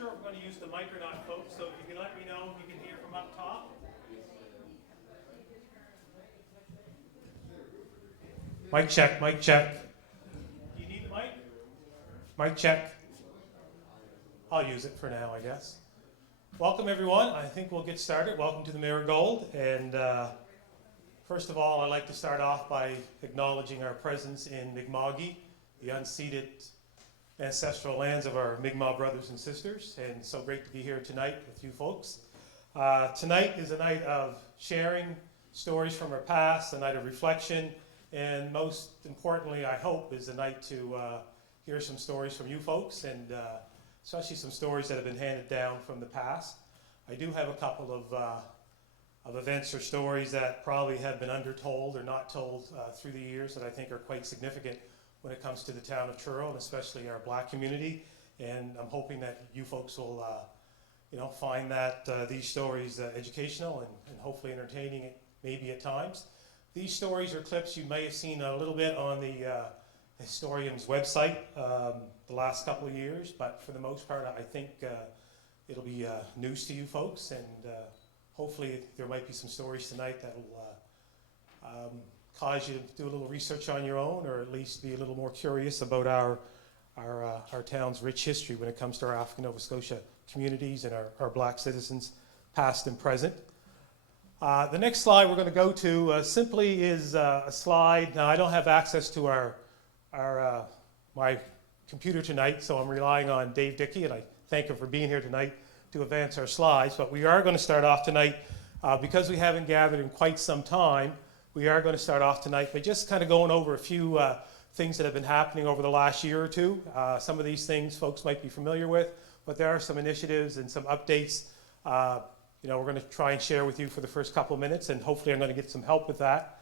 sure if I'm going to use the mic or not, folks, so if you can let me know if you can hear from up top. Mic check, mic check. Do you need the mic? Mic check. I'll use it for now, I guess. Welcome, everyone. I think we'll get started. Welcome to the Marigold. And first of all, I'd like to start off by acknowledging our presence in Mi'kma'ki, the unceded ancestral lands of our Mi'kmaq brothers and sisters. And so great to be here tonight with you folks. Tonight is a night of sharing stories from our past, a night of reflection, and most importantly, I hope, is a night to hear some stories from you folks, and especially some stories that have been handed down from the past. I do have a couple of events or stories that probably have been undertold or not told through the years that I think are quite significant when it comes to the town of Truro, and especially our Black community. And I'm hoping that you folks will find that these stories educational and hopefully entertaining maybe at times. These stories or clips you may have seen a little bit on the historian's website the last couple of years, but for the most part I think it'll be news to you folks, and hopefully there might be some stories tonight that will cause you to do a little research on your own, or at least be a little more curious about our town's rich history when it comes to our African Nova Scotia communities and our Black citizens, past and present. The next slide we're going to go to simply is a slide. Now, I don't have access to my computer tonight, so I'm relying on Dave Dickey, and I thank him for being here tonight to advance our slides. But we are going to start off tonight, because we haven't gathered in quite some time, we are going to start off tonight by just kind of going over a few things that have been happening over the last year or two. Some of these things folks might be familiar with, but there are some initiatives and some updates we're going to try and share with you for the first couple of minutes, and hopefully I'm going to get some help with that.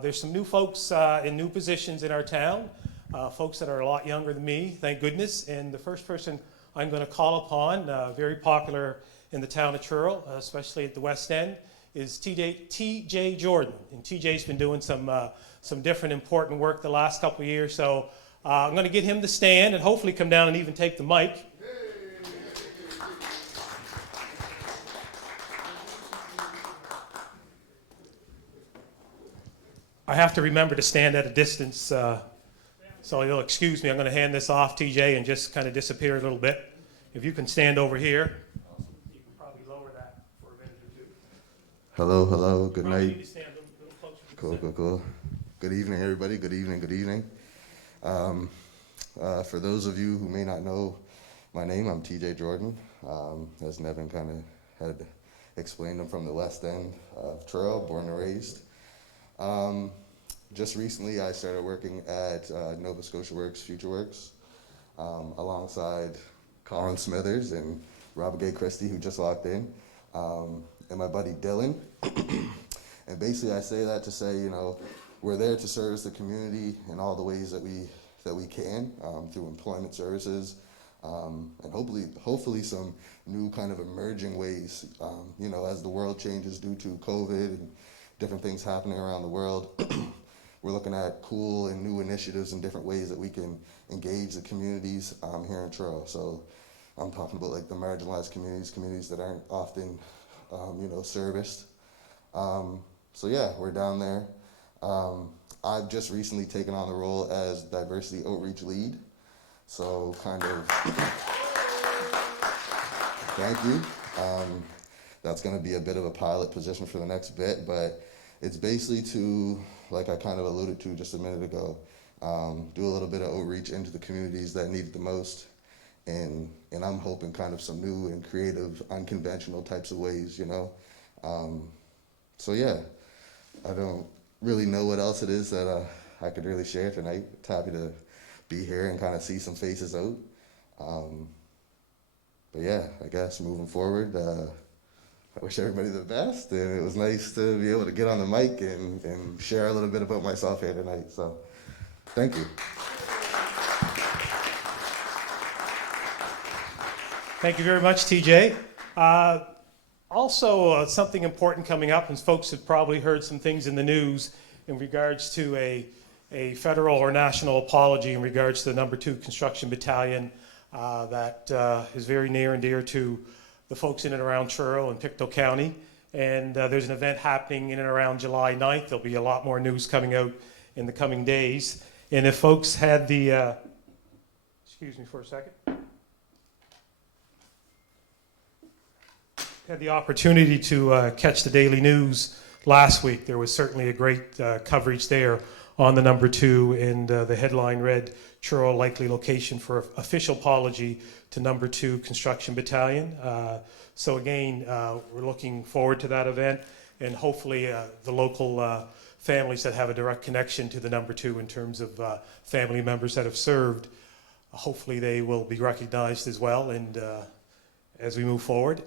There's some new folks in new positions in our town, folks that are a lot younger than me, thank goodness. And the first person I'm going to call upon, very popular in the town of Truro, especially at the West End, is TJ Jordan. And TJ's been doing some different important work the last couple of years, so I'm going to get him to stand and hopefully come down and even take the mic. I have to remember to stand at a distance, so you'll excuse me. I'm going to hand this off, TJ, and just kind of disappear a little bit. If you can stand over here. You can probably lower that for a minute or two. Hello, good night. Need to stand a little closer to the Cool. Good evening, everybody. Good evening. For those of you who may not know my name, I'm TJ Jordan. As Nevin kind of had explained, I'm from the West End of Truro, born and raised. Just recently I started working at Nova Scotia Works, Future Works, alongside Colin Smithers and Robert Gay Christie, who just walked in, and my buddy Dylan. And basically I say that to say, we're there to service the community in all the ways that we can, through employment services, and hopefully some new kind of emerging ways, as the world changes due to COVID and different things happening around the world. We're looking at cool and new initiatives and different ways that we can engage the communities here in Truro. So I'm talking about like the marginalized communities that aren't often, serviced. So yeah, we're down there. I've just recently taken on the role as diversity outreach lead. So kind of, thank you. That's going to be a bit of a pilot position for the next bit, but it's basically to, like I kind of alluded to just a minute ago, do a little bit of outreach into the communities that need it the most, and I'm hoping kind of some new and creative, unconventional types of ways, So yeah, I don't really know what else it is that I could really share tonight. It's happy to be here and kind of see some faces out. But yeah, I guess moving forward, I wish everybody the best, and it was nice to be able to get on the mic and share a little bit about myself here tonight. So, thank you. Thank you very much, TJ. Also, something important coming up, and folks have probably heard some things in the news in regards to a federal or national apology in regards to the No. 2 Construction Battalion that is very near and dear to the folks in and around Truro and Pictou County. And there's an event happening in and around July 9th. There'll be a lot more news coming out in the coming days. And if folks had the, excuse me for a second, had the opportunity to catch the daily news last week, there was certainly a great coverage there on the number 2, and the headline read, Truro likely location for official apology to number 2 construction battalion. So again, we're looking forward to that event, and hopefully the local families that have a direct connection to the number 2 in terms of family members that have served, hopefully they will be recognized as well, and as we move forward.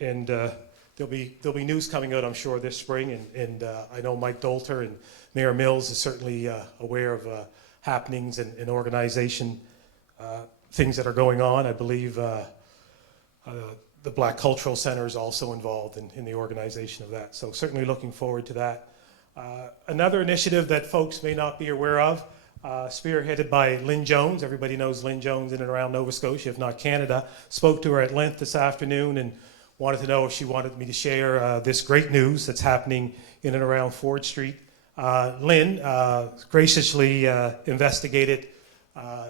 And there'll be news coming out, I'm sure, this spring, and I know Mike Dolter and Mayor Mills is certainly aware of happenings and organization things that are going on. I believe the Black Cultural Centre is also involved in the organization of that. So certainly looking forward to that. Another initiative that folks may not be aware of, spearheaded by Lynn Jones. Everybody knows Lynn Jones in and around Nova Scotia, if not Canada. Spoke to her at length this afternoon and wanted to know if she wanted me to share this great news that's happening in and around Ford Street. Lynn graciously investigated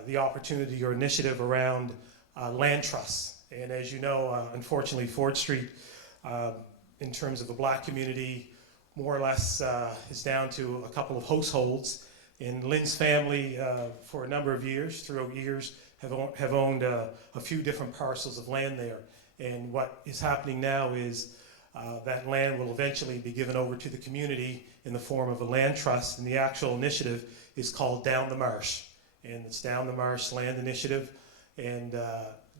the opportunity or initiative around land trusts. And as you know, unfortunately, Ford Street, in terms of the Black community, more or less is down to a couple of households. And Lynn's family, for a number of years, throughout years, have owned a few different parcels of land there. And what is happening now is that land will eventually be given over to the community in the form of a land trust, and the actual initiative is called Down the Marsh. And it's Down the Marsh Land Initiative, and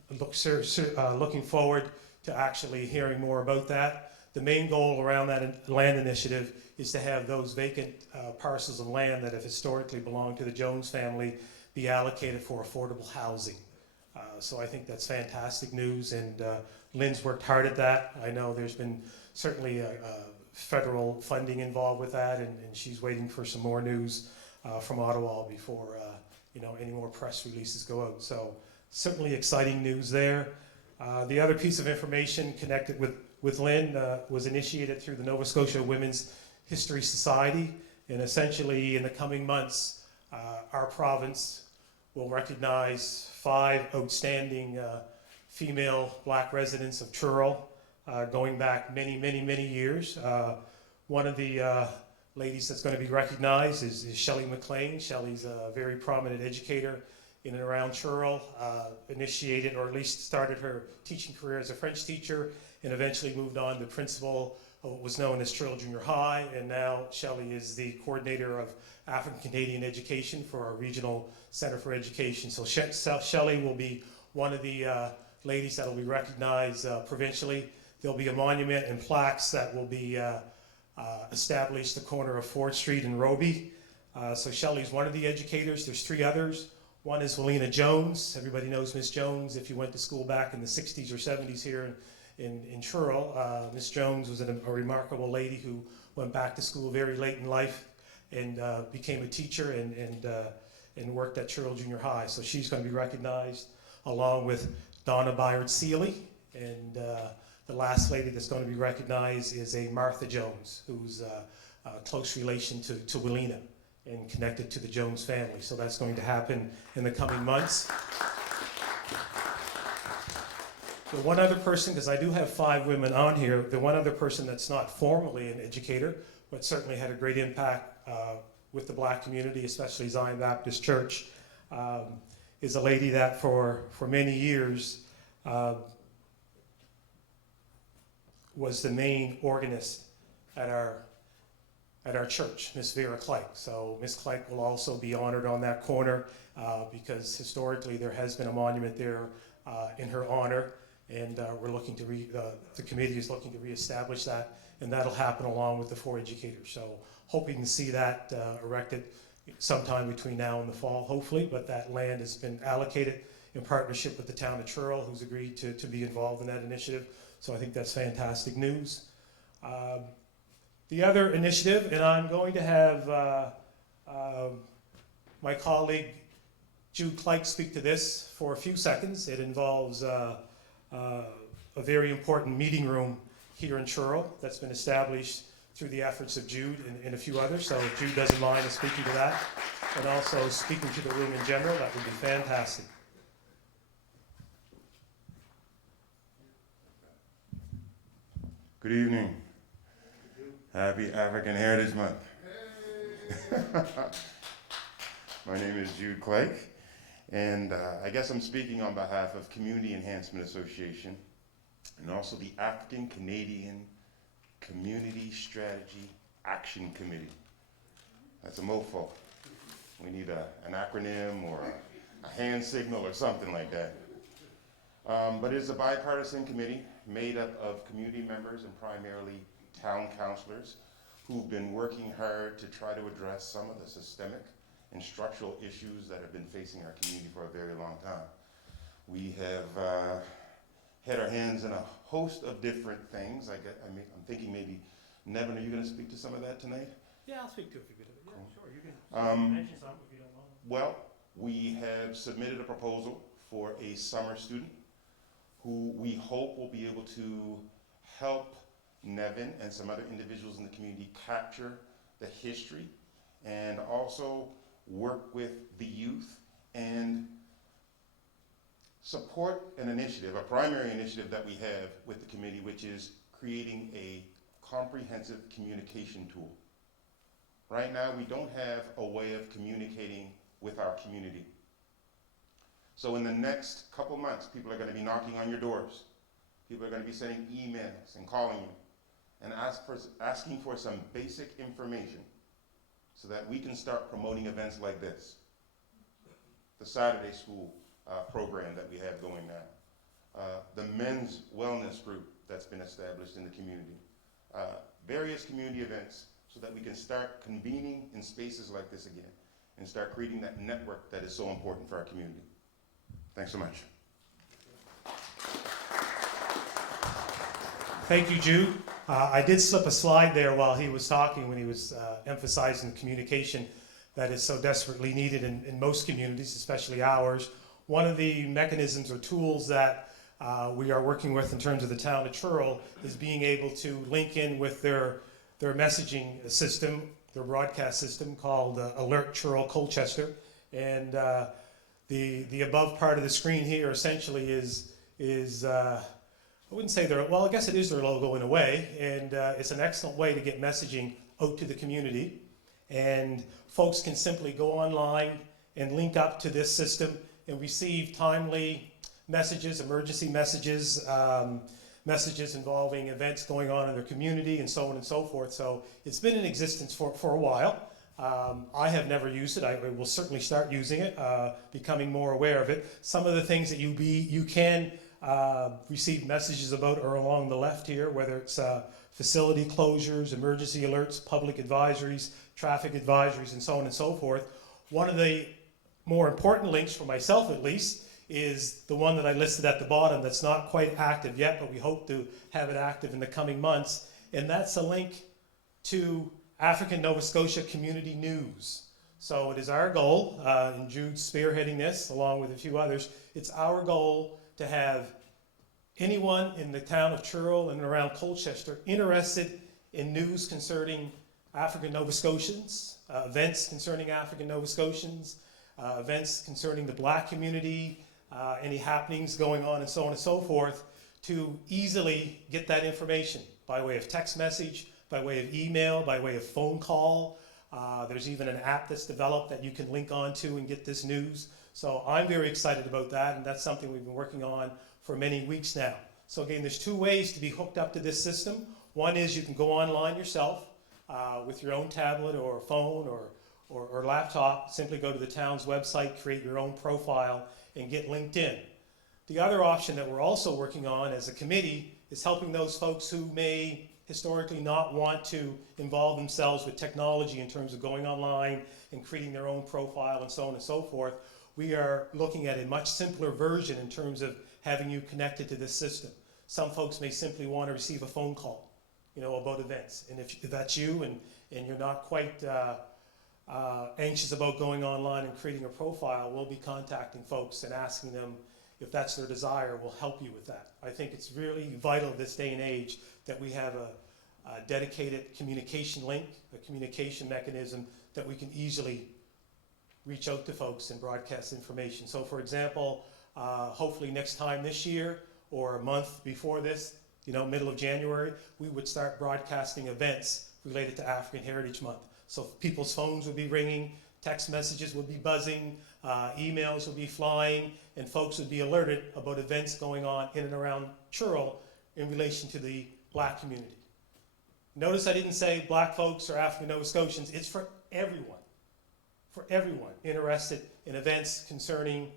looking forward to actually hearing more about that. The main goal around that land initiative is to have those vacant parcels of land that have historically belonged to the Jones family be allocated for affordable housing. So I think that's fantastic news, and Lynn's worked hard at that. I know there's been certainly federal funding involved with that, and she's waiting for some more news from Ottawa before any more press releases go out. So certainly exciting news there. The other piece of information connected with Lynn was initiated through the Nova Scotia Women's History Society, and essentially in the coming months, our province will recognize 5 outstanding female Black residents of Truro, going back many, many, many years. One of the ladies that's going to be recognized is Shelley McLean. Shelley's a very prominent educator in and around Truro, initiated or at least started her teaching career as a French teacher and eventually moved on to principal of what was known as Truro Junior High, and now Shelley is the coordinator of African Canadian education for our Regional Centre for Education. So Shelley will be one of the ladies that will be recognized provincially. There'll be a monument and plaques that will be established at the corner of Ford Street and Roby. So Shelley's one of the educators. There's 3 others. One is Walina Jones. Everybody knows Miss Jones if you went to school back in the 60s or 70s here in Truro. Miss Jones was a remarkable lady who went back to school very late in life and became a teacher and worked at Truro Junior High. So she's going to be recognized along with Donna Byard Seeley. And the last lady that's going to be recognized is a Martha Jones, who's a close relation to Walina and connected to the Jones family. So that's going to happen in the coming months. The one other person, because I do have 5 women on here, the one other person that's not formally an educator, but certainly had a great impact with the Black community, especially Zion Baptist Church, is a lady that for many years was the main organist at our church, Miss Vera Kleik. So Miss Kleik will also be honored on that corner because historically there has been a monument there in her honor, and we're looking to the committee is looking to reestablish that, and that'll happen along with the 4 educators. So hoping to see that erected sometime between now and the fall, hopefully, but that land has been allocated in partnership with the town of Truro, who's agreed to be involved in that initiative. So I think that's fantastic news. The other initiative, and I'm going to have my colleague Jude Clyke speak to this for a few seconds. It involves a very important meeting room here in Truro that's been established through the efforts of Jude and a few others. So if Jude doesn't mind speaking to that, and also speaking to the room in general, that would be fantastic. Good evening. Happy African Heritage Month. My name is Jude Clyke, and I guess I'm speaking on behalf of Community Enhancement Association and also the African Canadian Community Strategy Action Committee. That's a mofo. We need an acronym or a hand signal or something like that. But it's a bipartisan committee made up of community members and primarily town councilors who've been working hard to try to address some of the systemic and structural issues that have been facing our community for a very long time. We have had our hands in a host of different things. I'm thinking maybe, Nevin, are you going to speak to some of that tonight? Yeah, I'll speak to a few bit of it. Yeah, Cool. sure. You can mention something if you don't know. Well, we have submitted a proposal for a summer student who we hope will be able to help Nevin and some other individuals in the community capture the history and also work with the youth and support an initiative, a primary initiative that we have with the committee, which is creating a comprehensive communication tool. Right now, we don't have a way of communicating with our community. So in the next couple months, people are going to be knocking on your doors. People are going to be sending emails and calling you and asking for some basic information so that we can start promoting events like this. The Saturday school program that we have going now. The men's wellness group that's been established in the community. Various community events so that we can start convening in spaces like this again and start creating that network that is so important for our community. Thanks so much. Thank you, Jude. I did slip a slide there while he was talking when he was emphasizing communication that is so desperately needed in most communities, especially ours. One of the mechanisms or tools that we are working with in terms of the town of Truro is being able to link in with their messaging system, their broadcast system called Alert Truro Colchester. And the above part of the screen here essentially is I wouldn't say I guess it is their logo in a way, and it's an excellent way to get messaging out to the community. And folks can simply go online and link up to this system and receive timely messages, emergency messages, messages involving events going on in their community and so on and so forth. So it's been in existence for a while. I have never used it. I will certainly start using it, becoming more aware of it. Some of the things that you can receive messages about are along the left here, whether it's facility closures, emergency alerts, public advisories, traffic advisories, and so on and so forth. One of the more important links, for myself at least, is the one that I listed at the bottom that's not quite active yet, but we hope to have it active in the coming months, and that's a link to African Nova Scotia Community News. So it is our goal, and Jude's spearheading this along with a few others, it's our goal to have anyone in the town of Truro and around Colchester interested in news concerning African Nova Scotians, events concerning African Nova Scotians, events concerning the Black community, any happenings going on and so on and so forth, to easily get that information by way of text message, by way of email, by way of phone call. There's even an app that's developed that you can link onto and get this news. So I'm very excited about that, and that's something we've been working on for many weeks now. So again, there's two ways to be hooked up to this system. One is you can go online yourself with your own tablet or phone or laptop. Simply go to the town's website, create your own profile, and get linked in. The other option that we're also working on as a committee is helping those folks who may historically not want to involve themselves with technology in terms of going online and creating their own profile and so on and so forth. We are looking at a much simpler version in terms of having you connected to this system. Some folks may simply want to receive a phone call, about events. And if that's you and you're not quite anxious about going online and creating a profile, we'll be contacting folks and asking them if that's their desire. We'll help you with that. I think it's really vital this day and age that we have a dedicated communication link, a communication mechanism that we can easily reach out to folks and broadcast information. So for example, hopefully next time this year or a month before this, middle of January, we would start broadcasting events related to African Heritage Month. So people's phones would be ringing, text messages would be buzzing, emails would be flying, and folks would be alerted about events going on in and around Truro in relation to the Black community. Notice I didn't say Black folks or African Nova Scotians. It's for everyone interested in events concerning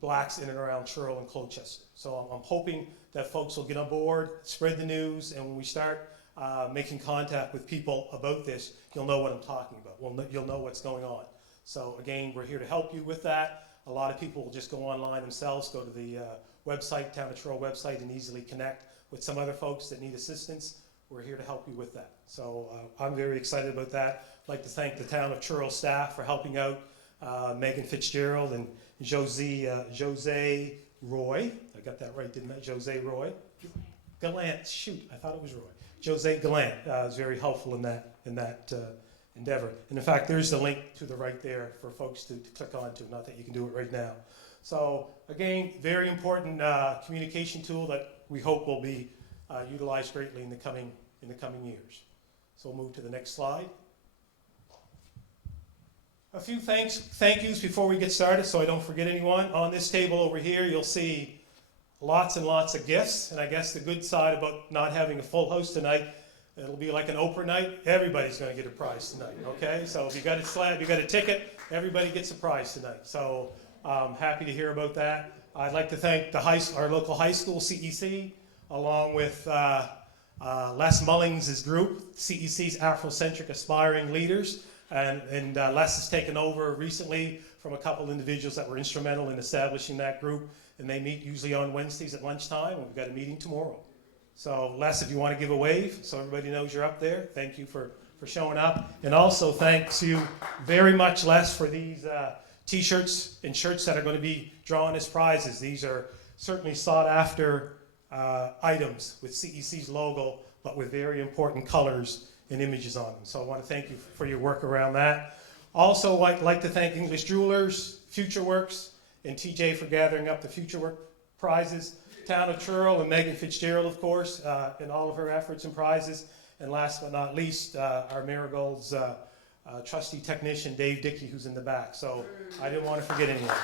Blacks in and around Truro and Colchester. So I'm hoping that folks will get on board, spread the news, and when we start making contact with people about this, you'll know what I'm talking about. You'll know what's going on. So again, we're here to help you with that. A lot of people will just go online themselves, go to the website, Town of Truro website, and easily connect with some other folks that need assistance. We're here to help you with that. So I'm very excited about that. I'd like to thank the Town of Truro staff for helping out, Megan Fitzgerald and Jose Roy. I got that right, didn't I? Jose Roy. Gallant, shoot, I thought it was Roy. Jose Gallant is very helpful in that endeavor. And in fact, there's the link to the right there for folks to click onto, not that you can do it right now. So again, very important communication tool that we hope will be utilized greatly in the coming years. So we'll move to the next slide. A few thank yous before we get started so I don't forget anyone. On this table over here, you'll see lots and lots of gifts. And I guess the good side about not having a full house tonight, it'll be like an Oprah night. Everybody's going to get a prize tonight, okay? So if you got a ticket, everybody gets a prize tonight. So I'm happy to hear about that. I'd like to thank our local high school, CEC, along with Les Mullings' group, CEC's Afrocentric Aspiring Leaders. And Les has taken over recently from a couple individuals that were instrumental in establishing that group. And they meet usually on Wednesdays at lunchtime, and we've got a meeting tomorrow. So Les, if you want to give a wave so everybody knows you're up there, thank you for showing up. And also thanks you very much, Les, for these t-shirts and shirts that are going to be drawn as prizes. These are certainly sought after items with CEC's logo, but with very important colors and images on them. So I want to thank you for your work around that. Also, I'd like to thank English Jewelers, FutureWorks, and TJ for gathering up the FutureWorks prizes. Town of Truro and Megan Fitzgerald, of course, in all of her efforts and prizes. And last but not least, our Marigold's trusty technician, Dave Dickey, who's in the back. So I didn't want to forget anyone.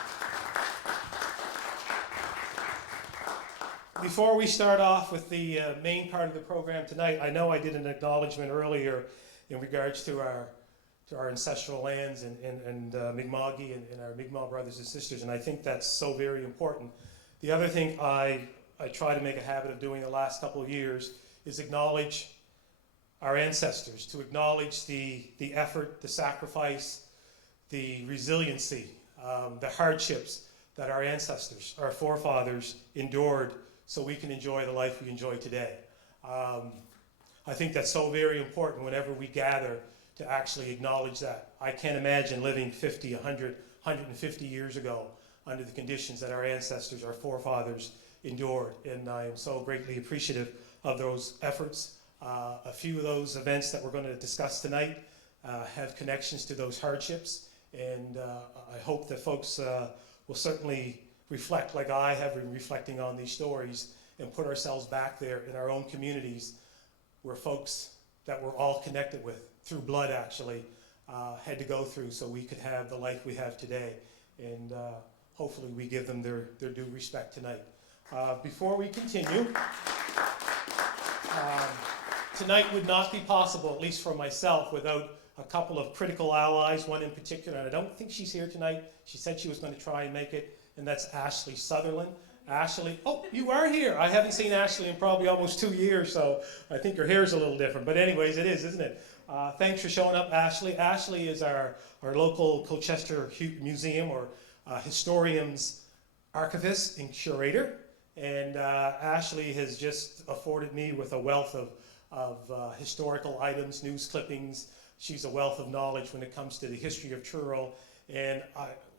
Before we start off with the main part of the program tonight, I know I did an acknowledgement earlier in regards to our ancestral lands and Mi'kma'ki and our Mi'kmaq brothers and sisters, and I think that's so very important. The other thing I try to make a habit of doing the last couple of years is acknowledge our ancestors, to acknowledge the effort, the sacrifice, the resiliency, the hardships that our ancestors, our forefathers endured so we can enjoy the life we enjoy today. I think that's so very important whenever we gather to actually acknowledge that. I can't imagine living 50, 100, 150 years ago under the conditions that our ancestors, our forefathers endured. And I am so greatly appreciative of those efforts. A few of those events that we're going to discuss tonight have connections to those hardships. And I hope that folks will certainly reflect, like I have been reflecting on these stories, and put ourselves back there in our own communities where folks that we're all connected with, through blood actually, had to go through so we could have the life we have today. And hopefully we give them their due respect tonight. Before we continue, tonight would not be possible, at least for myself, without a couple of critical allies, one in particular, and I don't think she's here tonight. She said she was going to try and make it, and that's Ashley Sutherland. Ashley, oh, you are here. I haven't seen Ashley in probably almost 2 years, so I think her hair's a little different. But anyways, it is, isn't it? Thanks for showing up, Ashley. Ashley is our local Colchester Museum or historian's archivist and curator. And Ashley has just afforded me with a wealth of historical items, news clippings, She's a wealth of knowledge when it comes to the history of Truro. And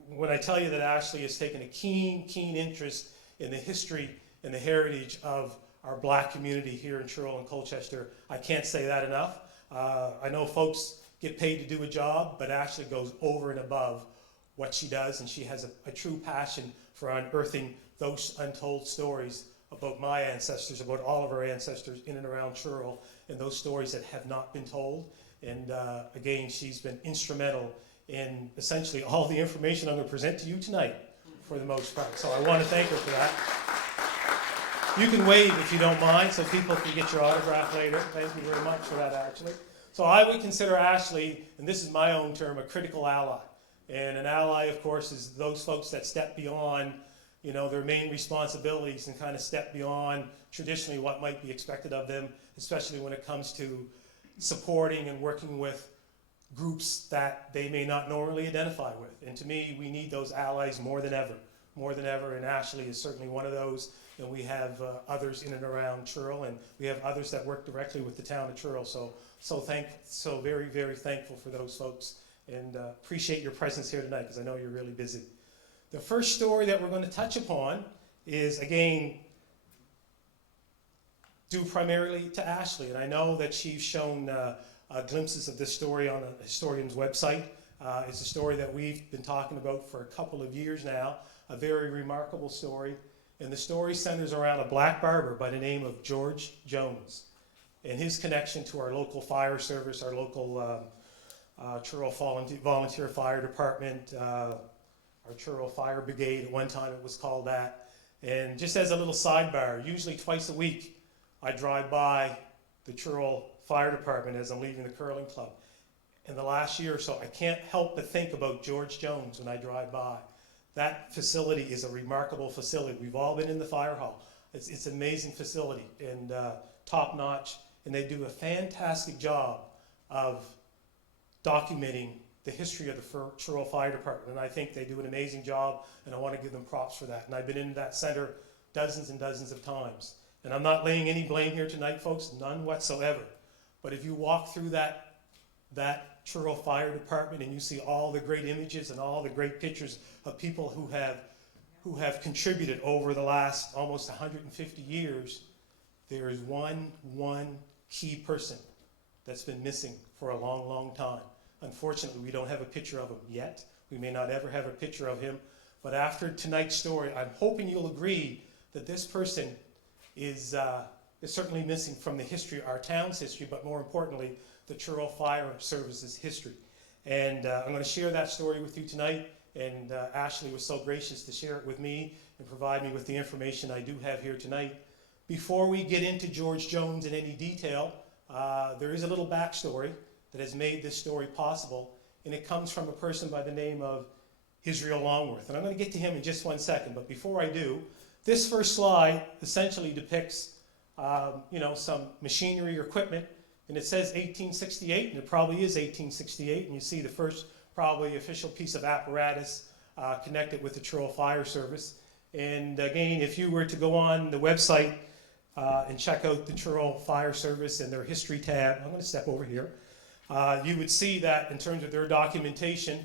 when I tell you that Ashley has taken a keen interest in the history and the heritage of our black community here in Truro and Colchester, I can't say that enough. I know folks get paid to do a job, but Ashley goes over and above what she does, and she has a true passion for unearthing those untold stories about my ancestors, about all of our ancestors in and around Truro, and those stories that have not been told. And again, she's been instrumental in essentially all the information I'm going to present to you tonight, for the most part. So I want to thank her for that. You can wave if you don't mind, so people can get your autograph later. Thank you very much for that, actually. So I would consider Ashley, and this is my own term, a critical ally. And an ally, of course, is those folks that step beyond, you know, their main responsibilities and kind of step beyond traditionally what might be expected of them, especially when it comes to supporting and working with groups that they may not normally identify with. And to me, we need those allies more than ever, and Ashley is certainly one of those. And we have others in and around Truro, and we have others that work directly with the town of Truro. So very, very thankful for those folks, and appreciate your presence here tonight, because I know you're really busy. The first story that we're going to touch upon is, again, due primarily to Ashley, and I know that she's shown glimpses of this story on a historian's website. It's a story that we've been talking about for a couple of years now, a very remarkable story. And the story centers around a black barber by the name of George Jones, and his connection to our local fire service, our local Truro Volunteer Fire Department, our Truro Fire Brigade. At one time it was called that. And just as a little sidebar, usually twice a week I drive by the Truro Fire Department as I'm leaving the curling club. In the last year or so, I can't help but think about George Jones when I drive by. That facility is a remarkable facility. We've all been in the fire hall. It's an amazing facility and top notch, and they do a fantastic job of documenting the history of the Truro Fire Department, and I think they do an amazing job, and I want to give them props for that. And I've been in that center dozens and dozens of times. And I'm not laying any blame here tonight, folks, none whatsoever. But if you walk through that Truro Fire Department and you see all the great images and all the great pictures of people who have contributed over the last almost 150 years, there is one key person that's been missing for a long time. Unfortunately, we don't have a picture of him yet. We may not ever have a picture of him. But after tonight's story, I'm hoping you'll agree that this person is certainly missing from the history, our town's history, but more importantly, the Truro Fire Service's history. And I'm going to share that story with you tonight, and Ashley was so gracious to share it with me and provide me with the information I do have here tonight. Before we get into George Jones in any detail, there is a little backstory that has made this story possible, and it comes from a person by the name of Israel Longworth. And I'm going to get to him in just 1 second, but before I do, this first slide essentially depicts some machinery or equipment, and it says 1868, and it probably is 1868, and you see the first probably official piece of apparatus connected with the Truro Fire Service. And again, if you were to go on the website and check out the Truro Fire Service and their history tab, I'm going to step over here, you would see that in terms of their documentation,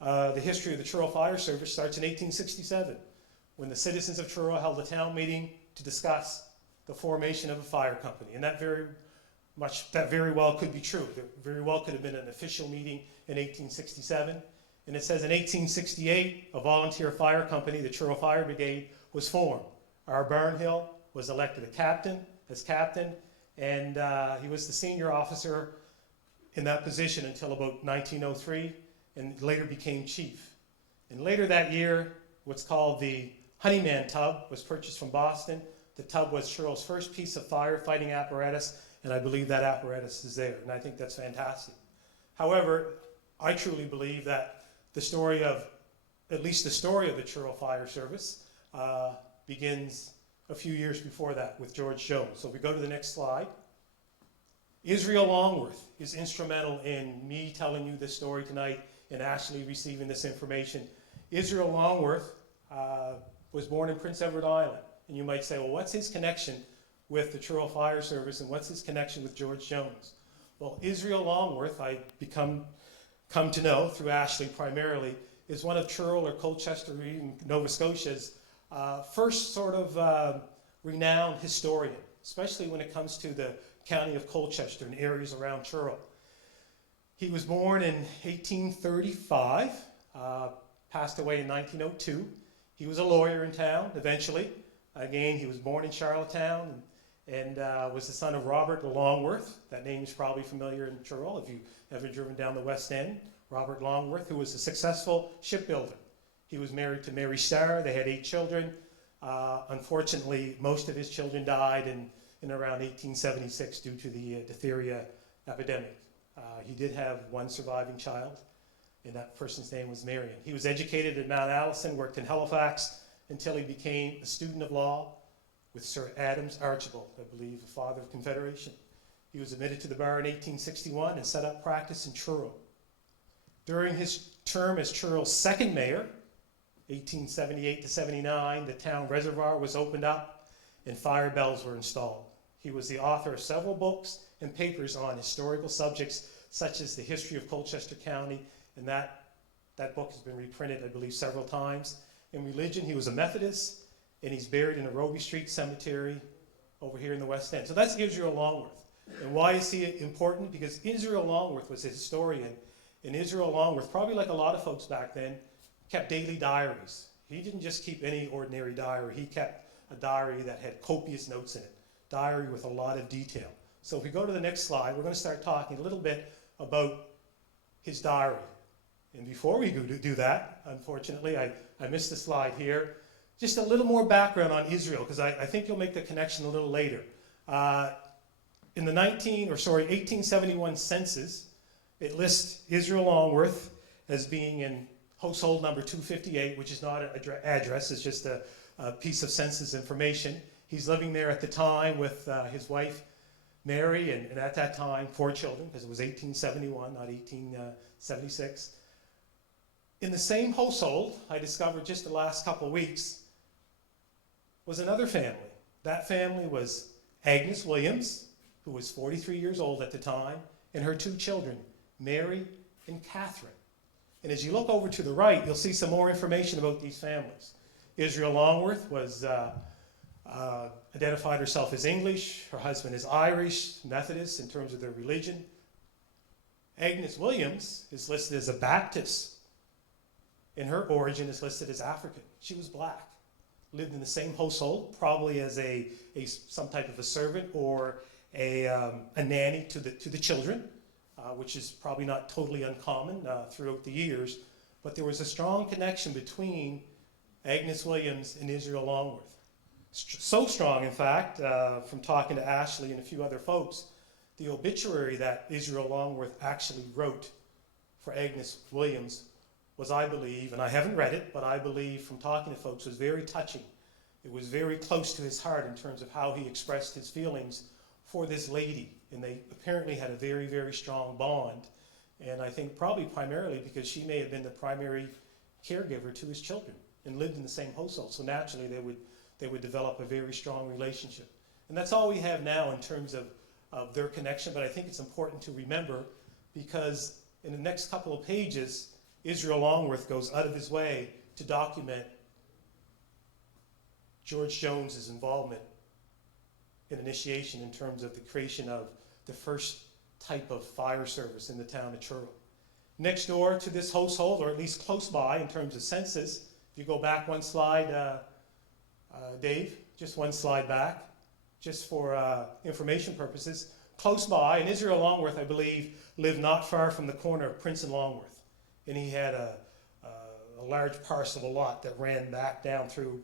the history of the Truro Fire Service starts in 1867, when the citizens of Truro held a town meeting to discuss the formation of a fire company. And that very well could be true. There very well could have been an official meeting in 1867. And it says in 1868, a volunteer fire company, the Truro Fire Brigade, was formed. R. Barnhill was elected as captain, and he was the senior officer in that position until about 1903, and later became chief. And later that year, what's called the Honeyman tub was purchased from Boston. The tub was Truro's first piece of firefighting apparatus, and I believe that apparatus is there, and I think that's fantastic. However, I truly believe that at least the story of the Truro Fire Service begins a few years before that with George Jones. So if we go to the next slide, Israel Longworth is instrumental in me telling you this story tonight and Ashley receiving this information. Israel Longworth was born in Prince Edward Island. And you might say, well, what's his connection with the Truro Fire Service and what's his connection with George Jones? Well, Israel Longworth, I come to know through Ashley primarily, is one of Truro or Colchester, even Nova Scotia's first sort of renowned historian, especially when it comes to the county of Colchester and areas around Truro. He was born in 1835, passed away in 1902. He was a lawyer in town eventually. Again, he was born in Charlottetown and was the son of Robert Longworth. That name is probably familiar in Truro if you've ever driven down the West End. Robert Longworth, who was a successful shipbuilder. He was married to Mary Starr. They had 8 children. Unfortunately, most of his children died in around 1876 due to the diphtheria epidemic. He did have one surviving child, and that person's name was Marion. He was educated at Mount Allison, worked in Halifax until he became a student of law with Sir Adams Archibald, I believe, the father of Confederation. He was admitted to the bar in 1861 and set up practice in Truro. During his term as Truro's second mayor, 1878 to 79, the town reservoir was opened up and fire bells were installed. He was the author of several books and papers on historical subjects such as the history of Colchester County, and that book has been reprinted, I believe, several times. In religion, he was a Methodist, and he's buried in the Roby Street Cemetery over here in the West End. So that's Israel Longworth. And why is he important? Because Israel Longworth was a historian, and Israel Longworth, probably like a lot of folks back then, kept daily diaries. He didn't just keep any ordinary diary. He kept a diary that had copious notes in it, diary with a lot of detail. So if we go to the next slide, we're going to start talking a little bit about his diary. And before we do that, unfortunately, I missed the slide here. Just a little more background on Israel, because I think you'll make the connection a little later. In the 1871 census, it lists Israel Longworth as being in household number 258, which is not an address, it's just a piece of census information. He's living there at the time with his wife, Mary, and at that time, 4 children, because it was 1871, not 1876. In the same household, I discovered just the last couple of weeks, was another family. That family was Agnes Williams, who was 43 years old at the time, and her 2 children, Mary and Catherine. And as you look over to the right, you'll see some more information about these families. Israel Longworth was identified herself as English. Her husband is Irish, Methodist in terms of their religion. Agnes Williams is listed as a Baptist, and her origin is listed as African. She was black, lived in the same household, probably as some type of a servant or a nanny to the children, which is probably not totally uncommon throughout the years. But there was a strong connection between Agnes Williams and Israel Longworth. So strong, in fact, from talking to Ashley and a few other folks, the obituary that Israel Longworth actually wrote for Agnes Williams was, I believe, and I haven't read it, but I believe from talking to folks, was very touching. It was very close to his heart in terms of how he expressed his feelings for this lady. And they apparently had a very, very strong bond. And I think probably primarily because she may have been the primary caregiver to his children and lived in the same household. So naturally they would develop a very strong relationship. And that's all we have now in terms of their connection, but I think it's important to remember because in the next couple of pages, Israel Longworth goes out of his way to document George Jones's involvement in initiation in terms of the creation of the first type of fire service in the town of Truro. Next door to this household, or at least close by in terms of census, if you go back one slide, Dave, just one slide back, just for information purposes, close by, and Israel Longworth, I believe, lived not far from the corner of Prince and Longworth. And he had a large parcel of lot that ran back down through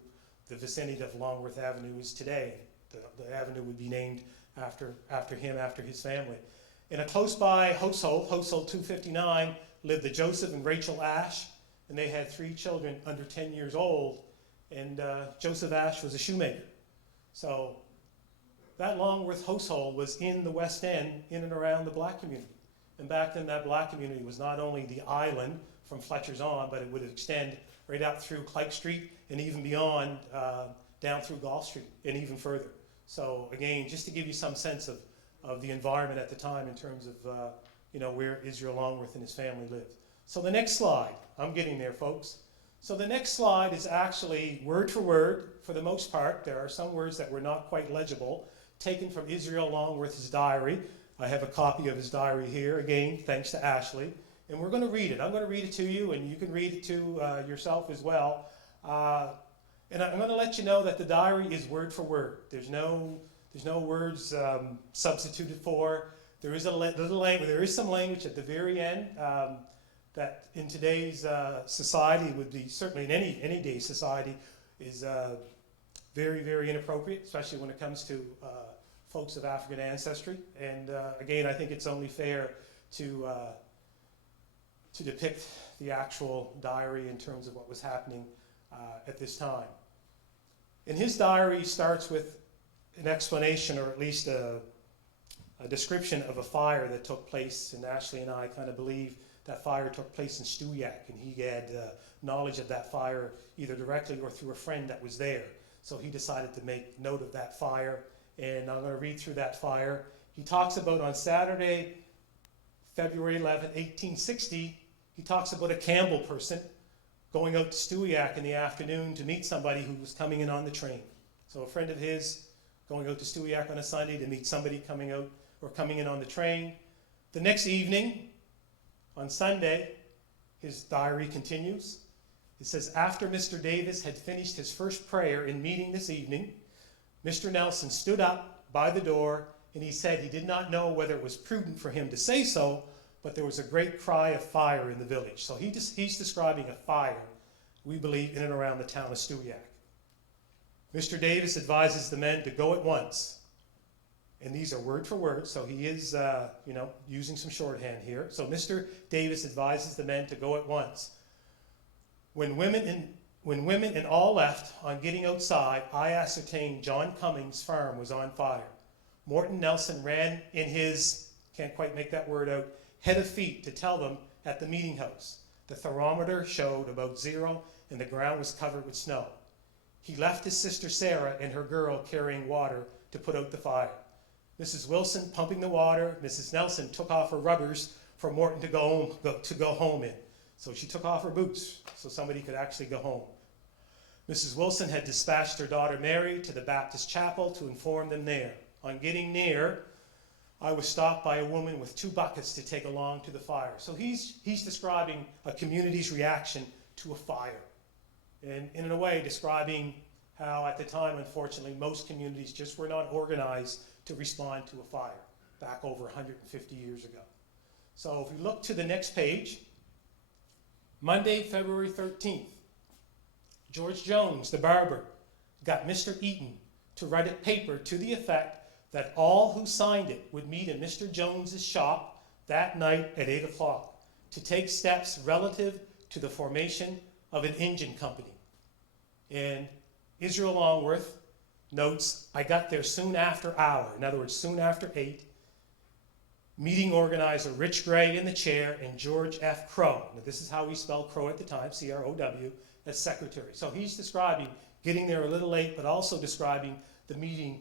the vicinity of Longworth Avenue is today. The avenue would be named after him, after his family. In a close by household 259, lived the Joseph and Rachel Ash, and they had 3 children under 10 years old, and Joseph Ash was a shoemaker. So that Longworth household was in the West End, in and around the black community. And back then that black community was not only the island from Fletcher's on, but it would extend right out through Clark Street and even beyond, down through Gulf Street and even further. So again, just to give you some sense of of the environment at the time in terms of where Israel Longworth and his family lived. So the next slide, I'm getting there, folks. So the next slide is actually word for word, for the most part. There are some words that were not quite legible, taken from Israel Longworth's diary. I have a copy of his diary here, again, thanks to Ashley. And we're going to read it. I'm going to read it to you, and you can read it to yourself as well. And I'm going to let you know that the diary is word for word. There's no words substituted for. There is a little language. There is some language at the very end that in today's society would be, certainly in any day society, is very, very inappropriate, especially when it comes to folks of African ancestry. And again, I think it's only fair to depict the actual diary in terms of what was happening at this time. And his diary starts with an explanation, or at least a description of a fire that took place, and Ashley and I kind of believe that fire took place in Stewiacke, and he had knowledge of that fire either directly or through a friend that was there. So he decided to make note of that fire, and I'm going to read through that fire. He talks about on Saturday, February 11, 1860, he talks about a Campbell person going out to Stewiacke in the afternoon to meet somebody who was coming in on the train. So a friend of his going out to Stewiacke on a Sunday to meet somebody coming out or coming in on the train. The next evening, on Sunday, his diary continues. It says, after Mr. Davis had finished his first prayer in meeting this evening, Mr. Nelson stood up by the door, and he said he did not know whether it was prudent for him to say so, but there was a great cry of fire in the village. So he's describing a fire, we believe, in and around the town of Stewiacke. Mr. Davis advises the men to go at once. And these are word for word, so he is using some shorthand here. So Mr. Davis advises the men to go at once. When women and all left, on getting outside, I ascertained John Cummings' farm was on fire. Morton Nelson ran in his, can't quite make that word out, head of feet to tell them at the meeting house. The thermometer showed about 0 and the ground was covered with snow. He left his sister Sarah and her girl carrying water to put out the fire. Mrs. Wilson pumping the water. Mrs. Nelson took off her rubbers for Morton to go home in. So she took off her boots so somebody could actually go home. Mrs. Wilson had dispatched her daughter Mary to the Baptist chapel to inform them there. On getting near, I was stopped by a woman with 2 buckets to take along to the fire. So he's describing a community's reaction to a fire. And in a way, describing how at the time, unfortunately, most communities just were not organized to respond to a fire back over 150 years ago. So if we look to the next page, Monday, February 13th, George Jones, the barber, got Mr. Eaton to write a paper to the effect that all who signed it would meet in Mr. Jones's shop that night at 8 o'clock to take steps relative to the formation of an engine company. And Israel Longworth notes, I got there soon after hour, in other words, soon after 8. Meeting organizer Rich Gray in the chair and George F. Crow. Now this is how we spelled Crow at the time, C-R-O-W, as secretary. So he's describing getting there a little late, but also describing the meeting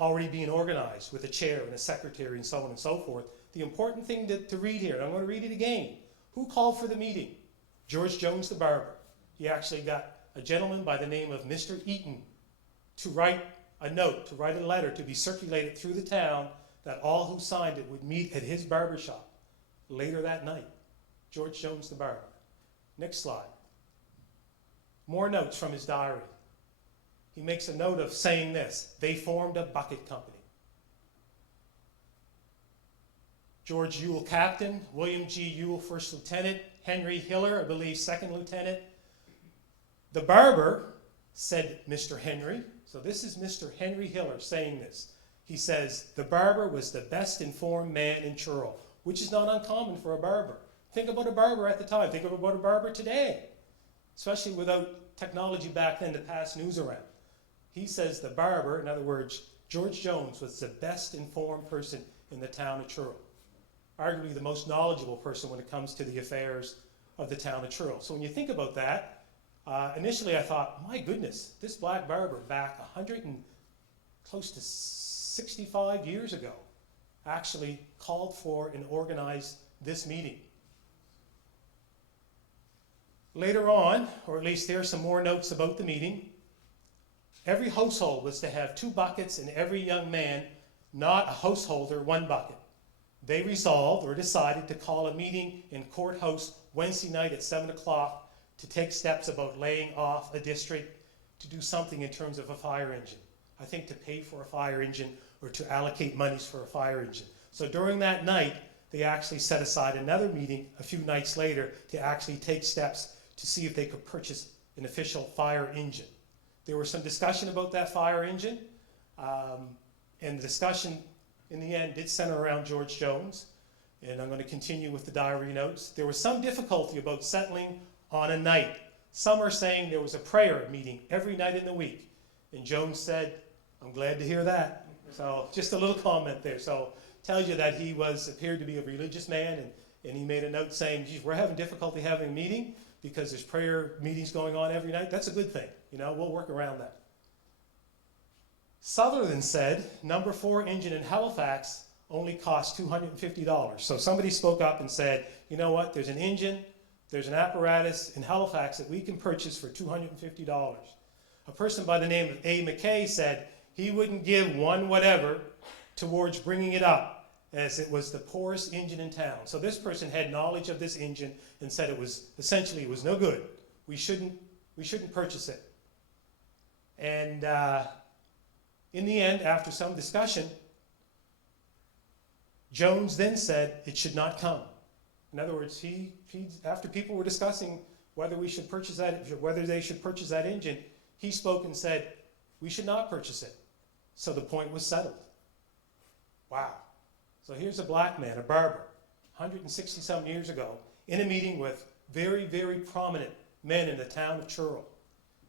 already being organized with a chair and a secretary and so on and so forth. The important thing to read here, and I'm going to read it again. Who called for the meeting? George Jones the barber. He actually got a gentleman by the name of Mr. Eaton to write a note, to write a letter to be circulated through the town that all who signed it would meet at his barber shop later that night. George Jones the barber. Next slide. More notes from his diary. He makes a note of saying this: they formed a bucket company. George Ewell, captain. William G. Ewell, first lieutenant. Henry Hiller, I believe, second lieutenant. The barber, said Mr. Henry, so this is Mr. Henry Hiller saying this. He says, the barber was the best informed man in Truro, which is not uncommon for a barber. Think about a barber at the time. Think about a barber today, especially without technology back then to pass news around. He says the barber, in other words, George Jones, was the best informed person in the town of Truro. Arguably the most knowledgeable person when it comes to the affairs of the town of Truro. So when you think about that, initially I thought, my goodness, this black barber back 100 and close to 65 years ago actually called for and organized this meeting. Later on, or at least there are some more notes about the meeting, every household was to have 2 buckets and every young man, not a householder, 1 bucket. They resolved or decided to call a meeting in courthouse Wednesday night at 7 o'clock to take steps about laying off a district to do something in terms of a fire engine. I think to pay for a fire engine or to allocate monies for a fire engine. So during that night, they actually set aside another meeting a few nights later to actually take steps to see if they could purchase an official fire engine. There was some discussion about that fire engine, and the discussion in the end did center around George Jones, and I'm going to continue with the diary notes. There was some difficulty about settling on a night. Some are saying there was a prayer meeting every night in the week, and Jones said, I'm glad to hear that. So just a little comment there. So tells you that he appeared to be a religious man, and he made a note saying, geez, we're having difficulty having a meeting because there's prayer meetings going on every night. That's a good thing. We'll work around that. Sutherland said, number 4 engine in Halifax only costs $250. So somebody spoke up and said, you know what, there's an engine, there's an apparatus in Halifax that we can purchase for $250. A person by the name of A. McKay said he wouldn't give one whatever towards bringing it up, as it was the poorest engine in town. So this person had knowledge of this engine and said it was no good. We shouldn't purchase it. And in the end, after some discussion, Jones then said it should not come. In other words, he after people were discussing whether they should purchase that engine, he spoke and said, we should not purchase it. So the point was settled. Wow. So here's a black man, a barber, 160-some years ago, in a meeting with very, very prominent men in the town of Truro.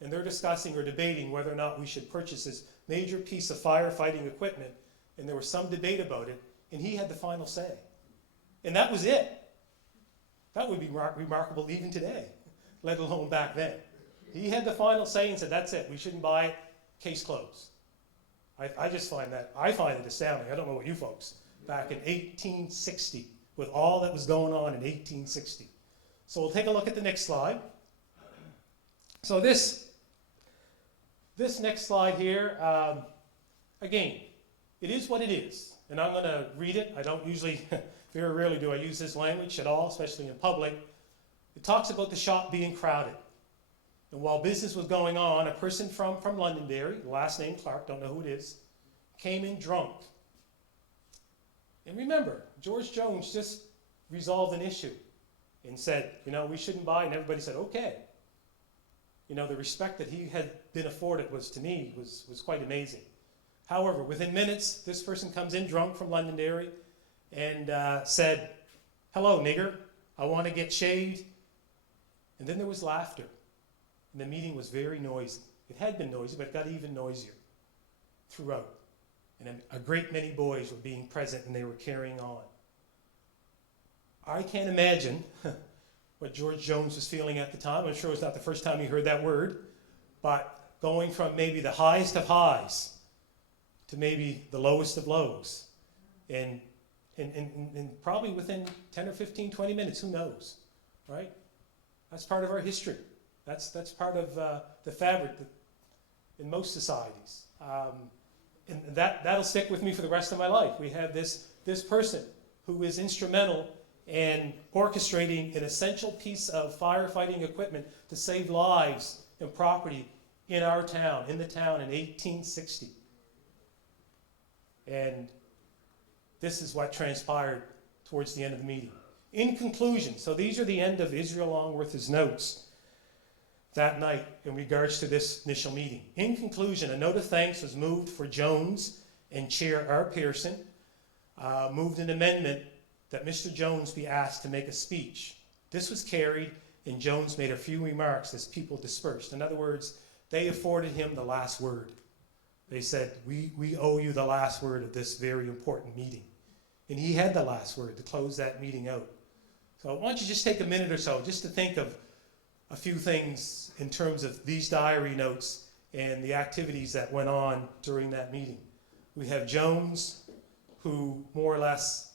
And they're discussing or debating whether or not we should purchase this major piece of firefighting equipment. And there was some debate about it, and he had the final say. And that was it. That would be remarkable even today, let alone back then. He had the final say and said, that's it, we shouldn't buy it, case closed. I find it astounding. I don't know what you folks, back in 1860, with all that was going on in 1860. So we'll take a look at the next slide. So this next slide here, again, it is what it is. And I'm going to read it. I don't usually, very rarely do I use this language at all, especially in public. It talks about the shop being crowded. And while business was going on, a person from Londonderry, last name Clark, don't know who it is, came in drunk. And remember, George Jones just resolved an issue and said, we shouldn't buy, and everybody said, okay. The respect that he had been afforded was quite amazing. However, within minutes, this person comes in drunk from Londonderry and said, hello, nigger, I want to get shaved. And then there was laughter. And the meeting was very noisy. It had been noisy, but it got even noisier throughout. And a great many boys were being present, and they were carrying on. I can't imagine what George Jones was feeling at the time. I'm sure it's not the first time he heard that word, but going from maybe the highest of highs to maybe the lowest of lows. And probably within 10 or 15, 20 minutes, who knows, right? That's part of our history. That's part of the fabric in most societies. And that'll stick with me for the rest of my life. We have this person who is instrumental in orchestrating an essential piece of firefighting equipment to save lives and property in our town, in the town in 1860. And this is what transpired towards the end of the meeting. In conclusion, so these are the end of Israel Longworth's notes that night in regards to this initial meeting. In conclusion, a note of thanks was moved for Jones and Chair R. Pearson, moved an amendment that Mr. Jones be asked to make a speech. This was carried, and Jones made a few remarks as people dispersed. In other words, they afforded him the last word. They said, we owe you the last word of this very important meeting. And he had the last word to close that meeting out. So why don't you just take a minute or so just to think of a few things in terms of these diary notes and the activities that went on during that meeting. We have Jones, who more or less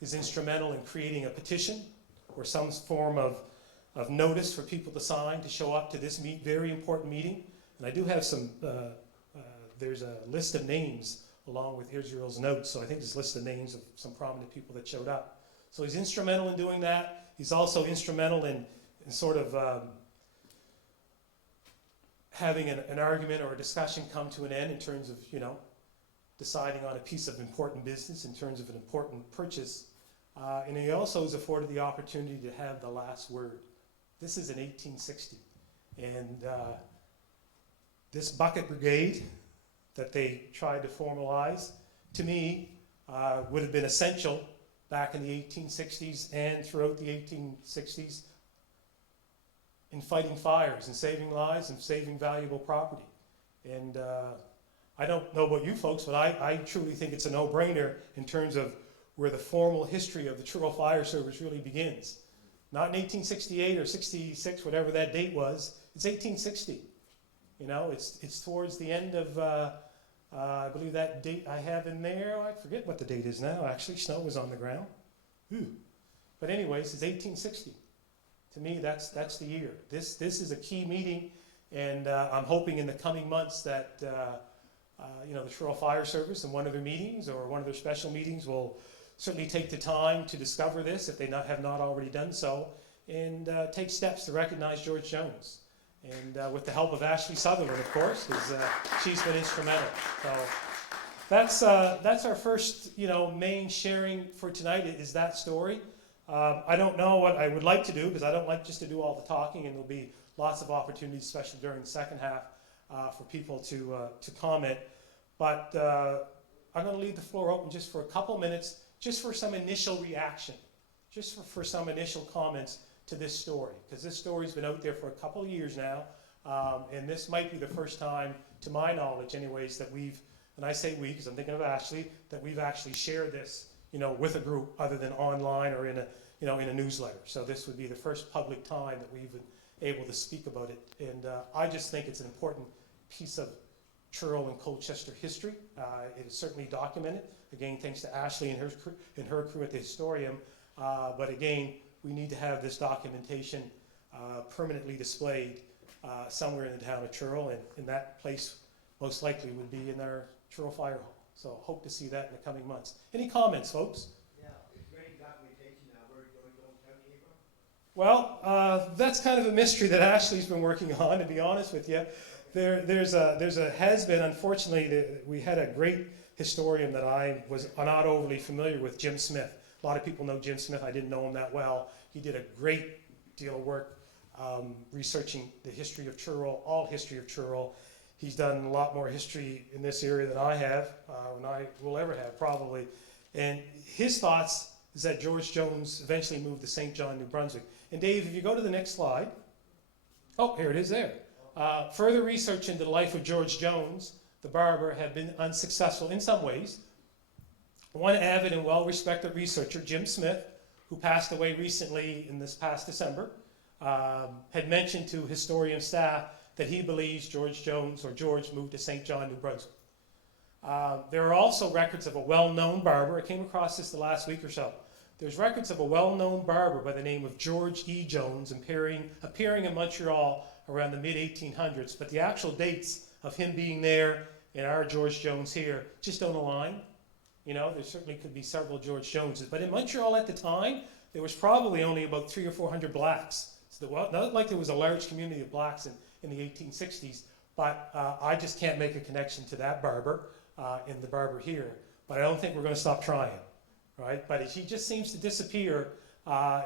is instrumental in creating a petition or some form of notice for people to sign to show up to this very important meeting. And I do have some, there's a list of names along with Israel's notes, so I think there's a list of names of some prominent people that showed up. So he's instrumental in doing that. He's also instrumental in sort of having an argument or a discussion come to an end in terms of, you know, deciding on a piece of important business in terms of an important purchase. And he also is afforded the opportunity to have the last word. This is in 1860. And this bucket brigade that they tried to formalize, to me, would have been essential back in the 1860s and throughout the 1860s in fighting fires and saving lives and saving valuable property. And I don't know about you folks, but I truly think it's a no-brainer in terms of where the formal history of the Truro Fire Service really begins. Not in 1868 or 66, whatever that date was. It's 1860. You know, it's towards the end of, I believe that date I have in there, I forget what the date is now, actually. Snow was on the ground. Ooh. But anyways, it's 1860. To me, that's the year. This is a key meeting, and I'm hoping in the coming months that you know, the Truro Fire Service in one of their meetings or one of their special meetings will certainly take the time to discover this, if they have not already done so, and take steps to recognize George Jones. And with the help of Ashley Sutherland, of course, because she's been instrumental. So that's our first, you know, main sharing for tonight is that story. I don't know what I would like to do, because I don't like just to do all the talking, and there'll be lots of opportunities, especially during the second half, for people to comment. But I'm going to leave the floor open just for a couple minutes, just for some initial reaction, just for some initial comments to this story, because this story's been out there for a couple of years now, and this might be the first time, to my knowledge anyways, that we've, and I say we because I'm thinking of Ashley, that we've actually shared this, you know, with a group other than online or in a, you know, in a newsletter. So this would be the first public time that we've been able to speak about it, and I just think it's an important piece of Truro and Colchester history. It is certainly documented, again thanks to Ashley and her crew at the Historium, but again, we need to have this documentation permanently displayed somewhere in the town of Truro, and that place most likely would be in our Truro Fire Hall. So hope to see that in the coming months. Any comments, folks? Yeah, is there any documentation now where it's going to go in town, April? Well, that's kind of a mystery that Ashley's been working on, to be honest with you. There's unfortunately, we had a great historian that I was not overly familiar with, Jim Smith. A lot of people know Jim Smith. I didn't know him that well. He did a great deal of work researching the history of Truro, all history of Truro. He's done a lot more history in this area than I have, and I will ever have probably. And his thoughts is that George Jones eventually moved to St. John, New Brunswick. And Dave, if you go to the next slide. Oh, here it is there. Further research into the life of George Jones, the barber, had been unsuccessful in some ways. One avid and well-respected researcher, Jim Smith, who passed away recently in this past December, had mentioned to historian staff that he believes George moved to St. John, New Brunswick. There are also records of a well-known barber. I came across this the last week or so. There's records of a well-known barber by the name of George E. Jones appearing in Montreal around the mid-1800s, but the actual dates of him being there and our George Jones here just don't align. You know, there certainly could be several George Joneses, but in Montreal at the time, there was probably only about 300 or 400 blacks. So not like there was a large community of blacks in the 1860s, but I just can't make a connection to that barber and the barber here. But I don't think we're going to stop trying, right? But he just seems to disappear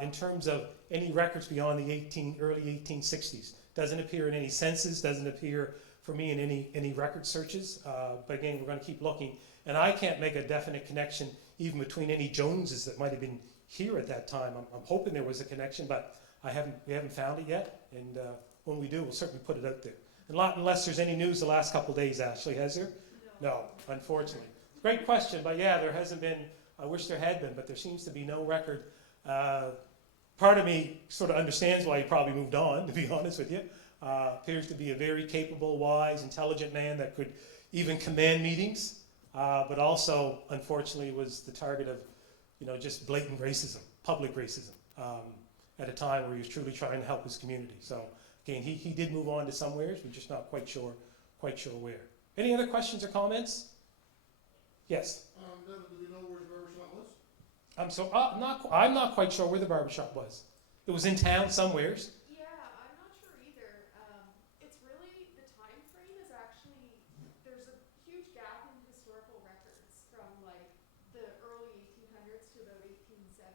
in terms of any records beyond the early 1860s. Doesn't appear in any census, doesn't appear for me in any record searches. But again, we're going to keep looking. And I can't make a definite connection even between any Joneses that might have been here at that time. I'm hoping there was a connection, but we haven't found it yet. And when we do, we'll certainly put it out there. And not unless there's any news the last couple of days, Ashley, has there? No, unfortunately. Great question, but yeah, there hasn't been. I wish there had been, but there seems to be no record. Part of me sort of understands why he probably moved on, to be honest with you. Appears to be a very capable, wise, intelligent man that could even command meetings. but also, unfortunately, was the target of, just blatant racism, public racism, at a time where he was truly trying to help his community. So again, he did move on to somewheres, we're just not quite sure where. Any other questions or comments? Yes. Nevin, do we know where the barbershop was? I'm not quite sure where the barbershop was. It was in town somewheres. Yeah, I'm not sure either. It's really, the time frame is actually, there's a huge gap in historical records from like the early 1800s to about 1870.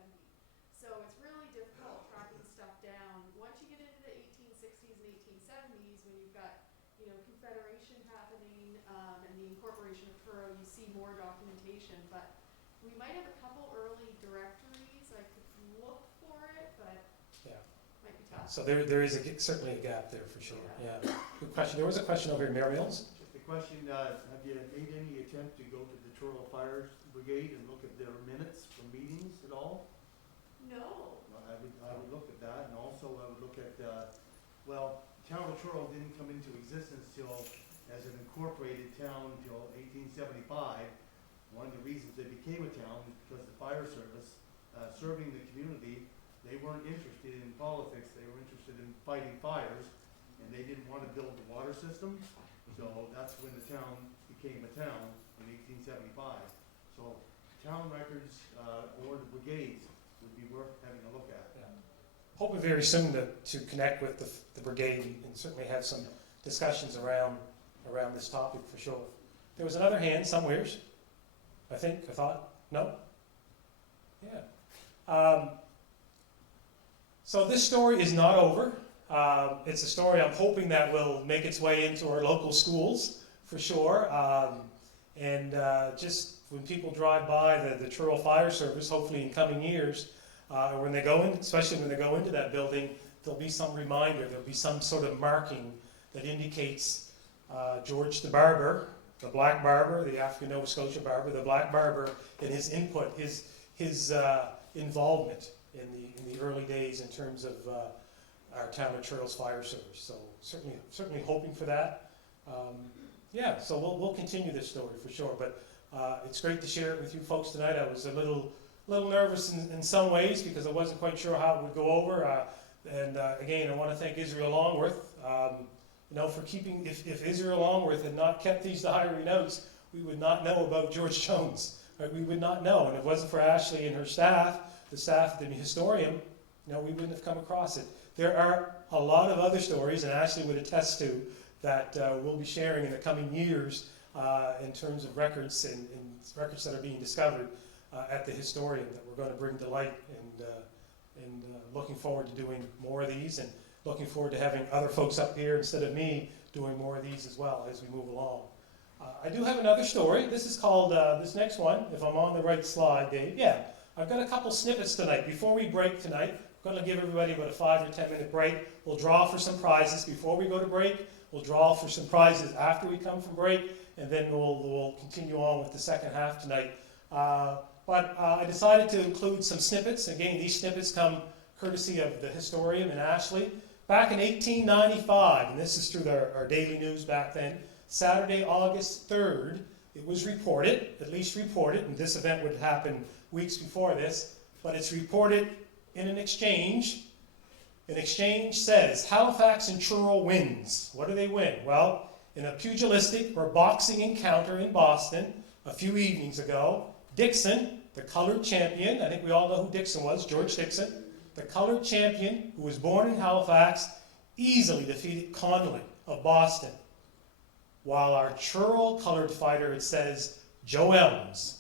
So it's really difficult tracking stuff down. Once you get into the 1860s and 1870s, when you've got, Confederation happening, and the incorporation of Truro, you see more documentation. But we might have a couple early directories. I could look for it, but Yeah. might be tough. So there is certainly a gap there for sure. Yeah. Good question. There was a question over here, Mary Mills. Just a question, have you made any attempt to go to the Truro Fire Brigade and look at their minutes from meetings at all? No. Well, I would look at that, and also I would look at, town of Truro didn't come into existence as an incorporated town until 1875. One of the reasons they became a town is because the fire service, serving the community, they weren't interested in politics, they were interested in fighting fires, and they didn't want to build the water system, so that's when the town became a town in 1875. So town records, or the brigades would be worth having a look at. Yeah. Hoping very soon to connect with the brigade and certainly have some discussions around this topic for sure. There was another hand somewheres. I thought, no? Yeah. So this story is not over. It's a story I'm hoping that will make its way into our local schools for sure. Just when people drive by the Truro Fire Service, hopefully in coming years, when they go in, especially when they go into that building, there'll be some reminder, there'll be some sort of marking that indicates George the Barber, the Black Barber, the African Nova Scotia Barber, the Black Barber, and his input, his involvement in the early days in terms of our town of Truro's fire service. So certainly hoping for that. So we'll continue this story for sure. But it's great to share it with you folks tonight. I was a little nervous in some ways because I wasn't quite sure how it would go over. Again, I want to thank Israel Longworth. For keeping, if Israel Longworth had not kept these diary notes, we would not know about George Jones. Right? We would not know. And if it wasn't for Ashley and her staff, the staff at the historium, we wouldn't have come across it. There are a lot of other stories, and Ashley would attest to, that we'll be sharing in the coming years in terms of records and records that are being discovered at the historium that we're going to bring to light, and looking forward to doing more of these, and looking forward to having other folks up here instead of me doing more of these as well as we move along. I do have another story. This is called, this next one, if I'm on the right slide, Dave. Yeah, I've got a couple snippets tonight. Before we break tonight, I'm going to give everybody about a 5 or 10 minute break. We'll draw for some prizes before we go to break. We'll draw for some prizes after we come from break, and then we'll continue on with the second half tonight. But I decided to include some snippets. Again, these snippets come courtesy of the historian and Ashley. Back in 1895, and this is through our daily news back then, Saturday, August 3rd, it was reported, at least reported, and this event would happen weeks before this, but it's reported in an exchange. An exchange says, Halifax and Truro wins. What do they win? Well, in a pugilistic or boxing encounter in Boston a few evenings ago, Dixon, the colored champion, I think we all know who Dixon was, George Dixon, the colored champion who was born in Halifax, easily defeated Connolly of Boston. While our Truro colored fighter, it says, Joe Elms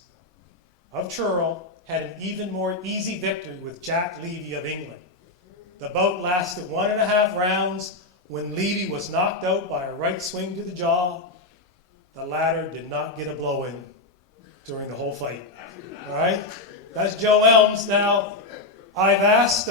of Truro, had an even more easy victory with Jack Levy of England. The bout lasted 1.5 rounds when Levy was knocked out by a right swing to the jaw. The latter did not get a blow in during the whole fight. All right? That's Joe Elms. Now, I've asked,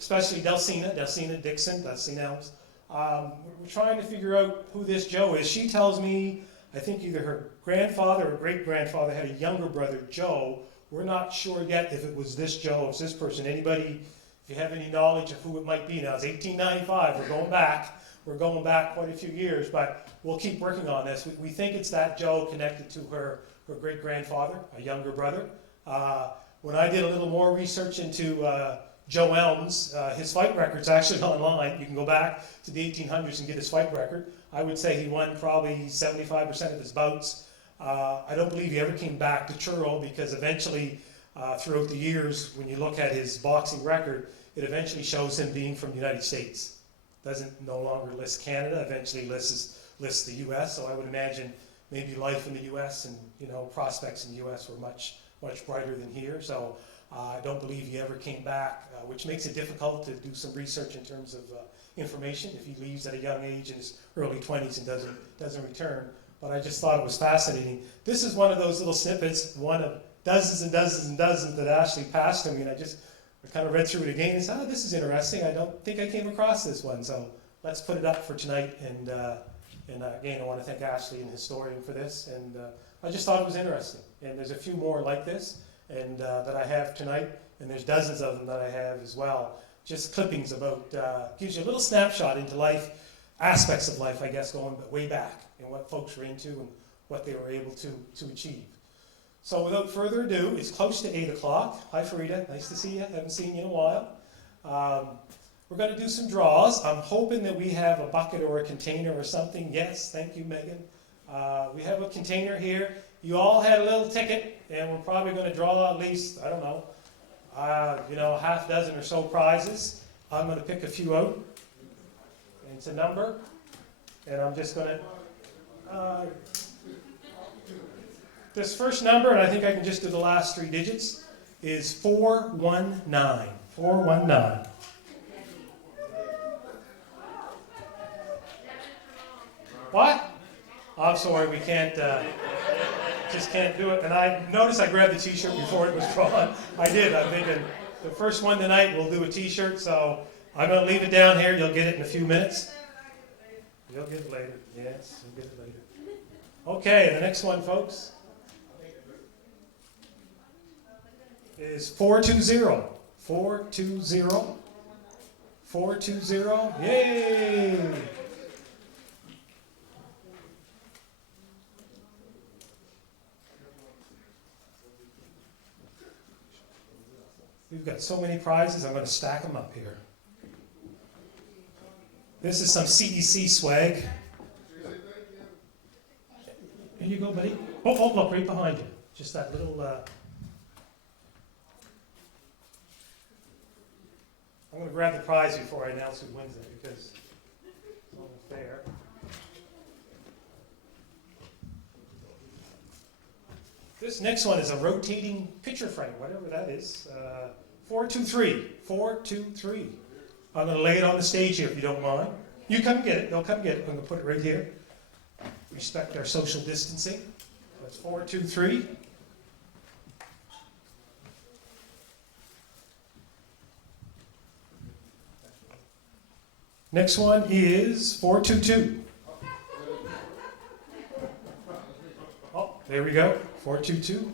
especially Delsina Dixon, Delsina Elms, we're trying to figure out who this Joe is. She tells me, I think either her grandfather or great-grandfather had a younger brother, Joe. We're not sure yet if it was this Joe, if it's this person. Anybody, if you have any knowledge of who it might be. Now, it's 1895, we're going back. we're going back quite a few years, but we'll keep working on this. We think it's that Joe connected to her great-grandfather, a younger brother. When I did a little more research into Joe Elms, his fight record's actually online. You can go back to the 1800s and get his fight record. I would say he won probably 75% of his bouts. I don't believe he ever came back to Truro because eventually, throughout the years, when you look at his boxing record, it eventually shows him being from the United States. Doesn't no longer list Canada, eventually lists the US, so I would imagine maybe life in the US and prospects in the US were much brighter than here. So I don't believe he ever came back, which makes it difficult to do some research in terms of information if he leaves at a young age in his early 20s and doesn't return. But I just thought it was fascinating. This is one of those little snippets, one of dozens and dozens and dozens that Ashley passed to me, and I kind of read through it again and said, oh, this is interesting. I don't think I came across this one, so let's put it up for tonight. And again, I want to thank Ashley, an historian, for this. And I just thought it was interesting. And there's a few more like this and that I have tonight, and there's dozens of them that I have as well. Just clippings about, gives you a little snapshot into life, aspects of life, I guess, going way back, and what folks were into and what they were able to achieve. So without further ado, it's close to 8 o'clock. Hi, Farida. Nice to see you. Haven't seen you in a while. We're going to do some draws. I'm hoping that we have a bucket or a container or something. Yes, thank you, Megan. We have a container here. You all had a little ticket, and we're probably going to draw at least, I don't know, half dozen or so prizes. I'm going to pick a few out. And it's a number. And I'm just going to... this first number, and I think I can just do the last 3 digits, is 419. 419. What? I'm sorry, we can't, just can't do it. And I noticed I grabbed the t-shirt before it was drawn. I did. I'm thinking the first one tonight we'll do a t-shirt, so I'm going to leave it down here. You'll get it in a few minutes. You'll get it later. Yes, you'll get it later. Okay, the next one, folks, is 420. 420. 420. Yay! We've got so many prizes, I'm going to stack them up here. This is some CEC swag. Here you go, buddy. Oh, look, right behind you. Just that little... I'm going to grab the prize before I announce who wins it, because it's only fair. This next one is a rotating picture frame, whatever that is. 423. 423. I'm going to lay it on the stage here if you don't mind. You come get it. They'll come get it. I'm going to put it right here. Respect our social distancing. That's 423. Next one is 422. Oh, there we go. 422.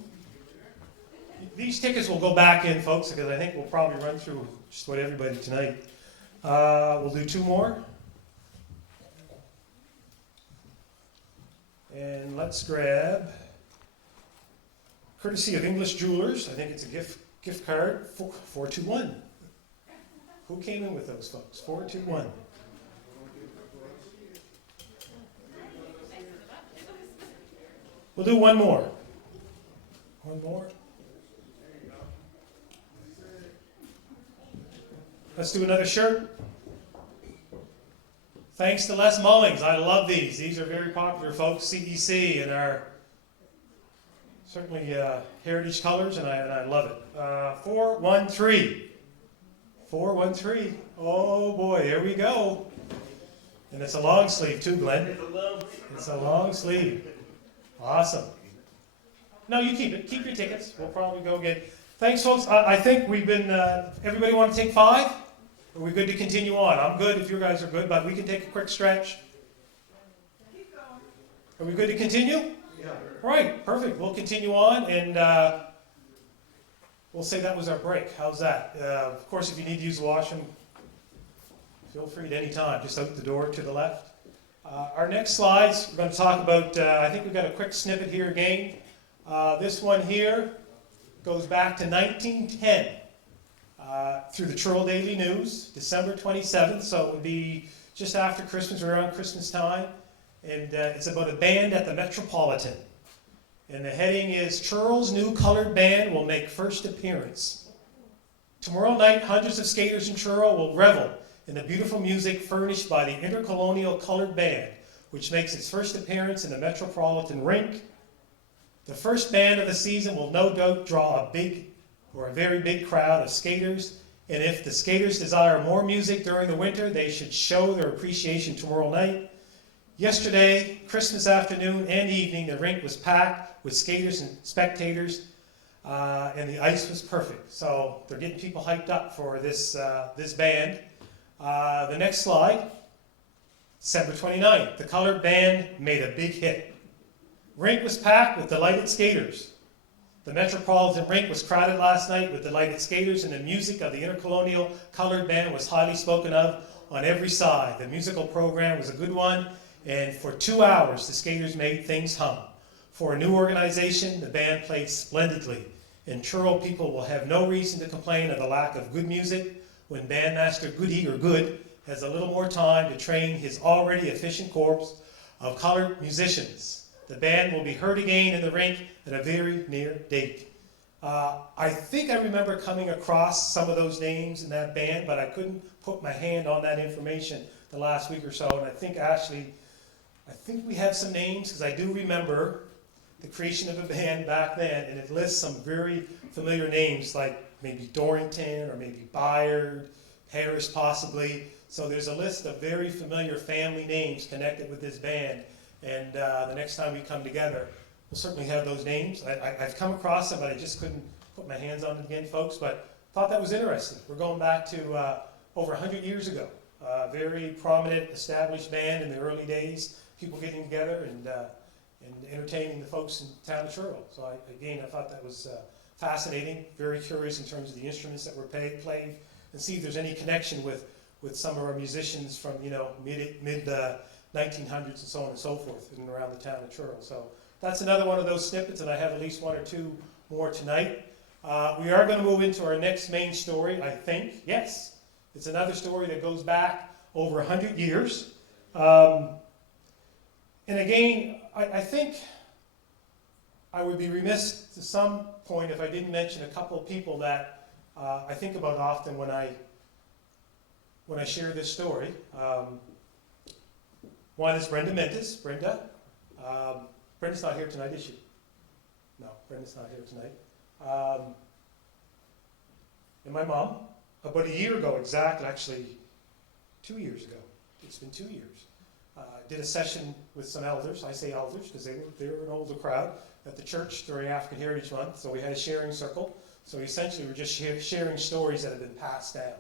These tickets will go back in, folks, because I think we'll probably run through just about everybody tonight. We'll do 2 more. And let's grab, courtesy of English Jewelers, I think it's a gift card, 421. Who came in with those, folks? 421. We'll do one more. One more. Let's do another shirt. Thanks to Les Mullings. I love these. These are very popular, folks. CEC and our certainly heritage colors, and I love it. 413. 413. Oh boy, there we go. And it's a long sleeve too, Glenn. It's a long sleeve. Awesome. No, you keep it. Keep your tickets. We'll probably go get. Thanks, folks. I think we've been. Everybody want to take 5? Are we good to continue on? I'm good if you guys are good, but we can take a quick stretch. Keep going. Are we good to continue? Yeah. All right, perfect. We'll continue on, and we'll say that was our break. How's that? Of course, if you need to use the washroom, Feel free at any time, just out the door to the left. Our next slides, we're going to talk about, I think we've got a quick snippet here again. This one here goes back to 1910 through the Truro Daily News, December 27th, so it would be just after Christmas or around Christmas time. And it's about a band at the Metropolitan. And the heading is, Truro's new colored band will make first appearance. Tomorrow night, hundreds of skaters in Truro will revel in the beautiful music furnished by the Intercolonial Colored Band, which makes its first appearance in the Metropolitan Rink. The first band of the season will no doubt draw a very big crowd of skaters, and if the skaters desire more music during the winter, they should show their appreciation tomorrow night. Yesterday, Christmas afternoon and evening, the rink was packed with skaters and spectators, and the ice was perfect. So they're getting people hyped up for this band. The next slide, December 29th, the colored band made a big hit. Rink was packed with delighted skaters. The Metropolitan Rink was crowded last night with delighted skaters, and the music of the Intercolonial Colored Band was highly spoken of on every side. The musical program was a good one, and for 2 hours the skaters made things hum. For a new organization, the band played splendidly, and Truro people will have no reason to complain of the lack of good music when bandmaster Good has a little more time to train his already efficient corps of colored musicians. The band will be heard again in the rink at a very near date. I think I remember coming across some of those names in that band, but I couldn't put my hand on that information the last week or so, and I think we have some names, because I do remember the creation of a band back then, and it lists some very familiar names, like maybe Dorrington, or maybe Byard, Harris possibly. So there's a list of very familiar family names connected with this band, and the next time we come together, we'll certainly have those names. I've come across them, but I just couldn't put my hands on it again, folks, but thought that was interesting. We're going back to over 100 years ago. Very prominent, established band in the early days, people getting together and entertaining the folks in town of Truro. So I thought that was fascinating, very curious in terms of the instruments that were played, and see if there's any connection with some of our musicians from mid 1900s and so on and so forth in and around the town of Truro. So that's another one of those snippets, and I have at least one or two more tonight. We are going to move into our next main story, I think. Yes, it's another story that goes back over 100 years. And again, I think I would be remiss to some point if I didn't mention a couple of people that I think about often when I share this story. One is Brenda Mendes. Brenda. Brenda's not here tonight, is she? No, Brenda's not here tonight. And my mom, about a year ago exactly, actually 2 years ago, it's been 2 years, did a session with some elders. I say elders because they were an older crowd at the church during African Heritage Month. So we had a sharing circle. So essentially we're just sharing stories that have been passed down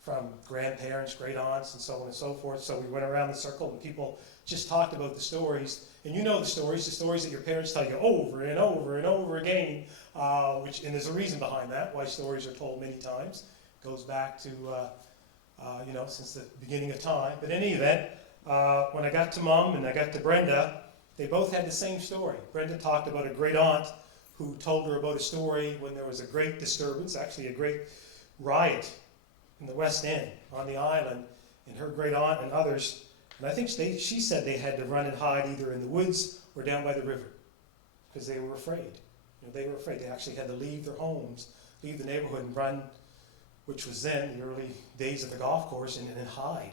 from grandparents, great aunts, and so on and so forth. So we went around the circle and people just talked about the stories. And you know the stories that your parents tell you over and over and over again, and there's a reason behind that, why stories are told many times. It goes back to, since the beginning of time. But in any event, when I got to Mom and I got to Brenda, they both had the same story. Brenda talked about a great aunt who told her about a story when there was a great disturbance, actually a great riot in the West End on the island, and her great aunt and others, and I think she said they had to run and hide either in the woods or down by the river because they were afraid. They were afraid. They actually had to leave their homes, leave the neighborhood and run, which was then the early days of the golf course, and hide.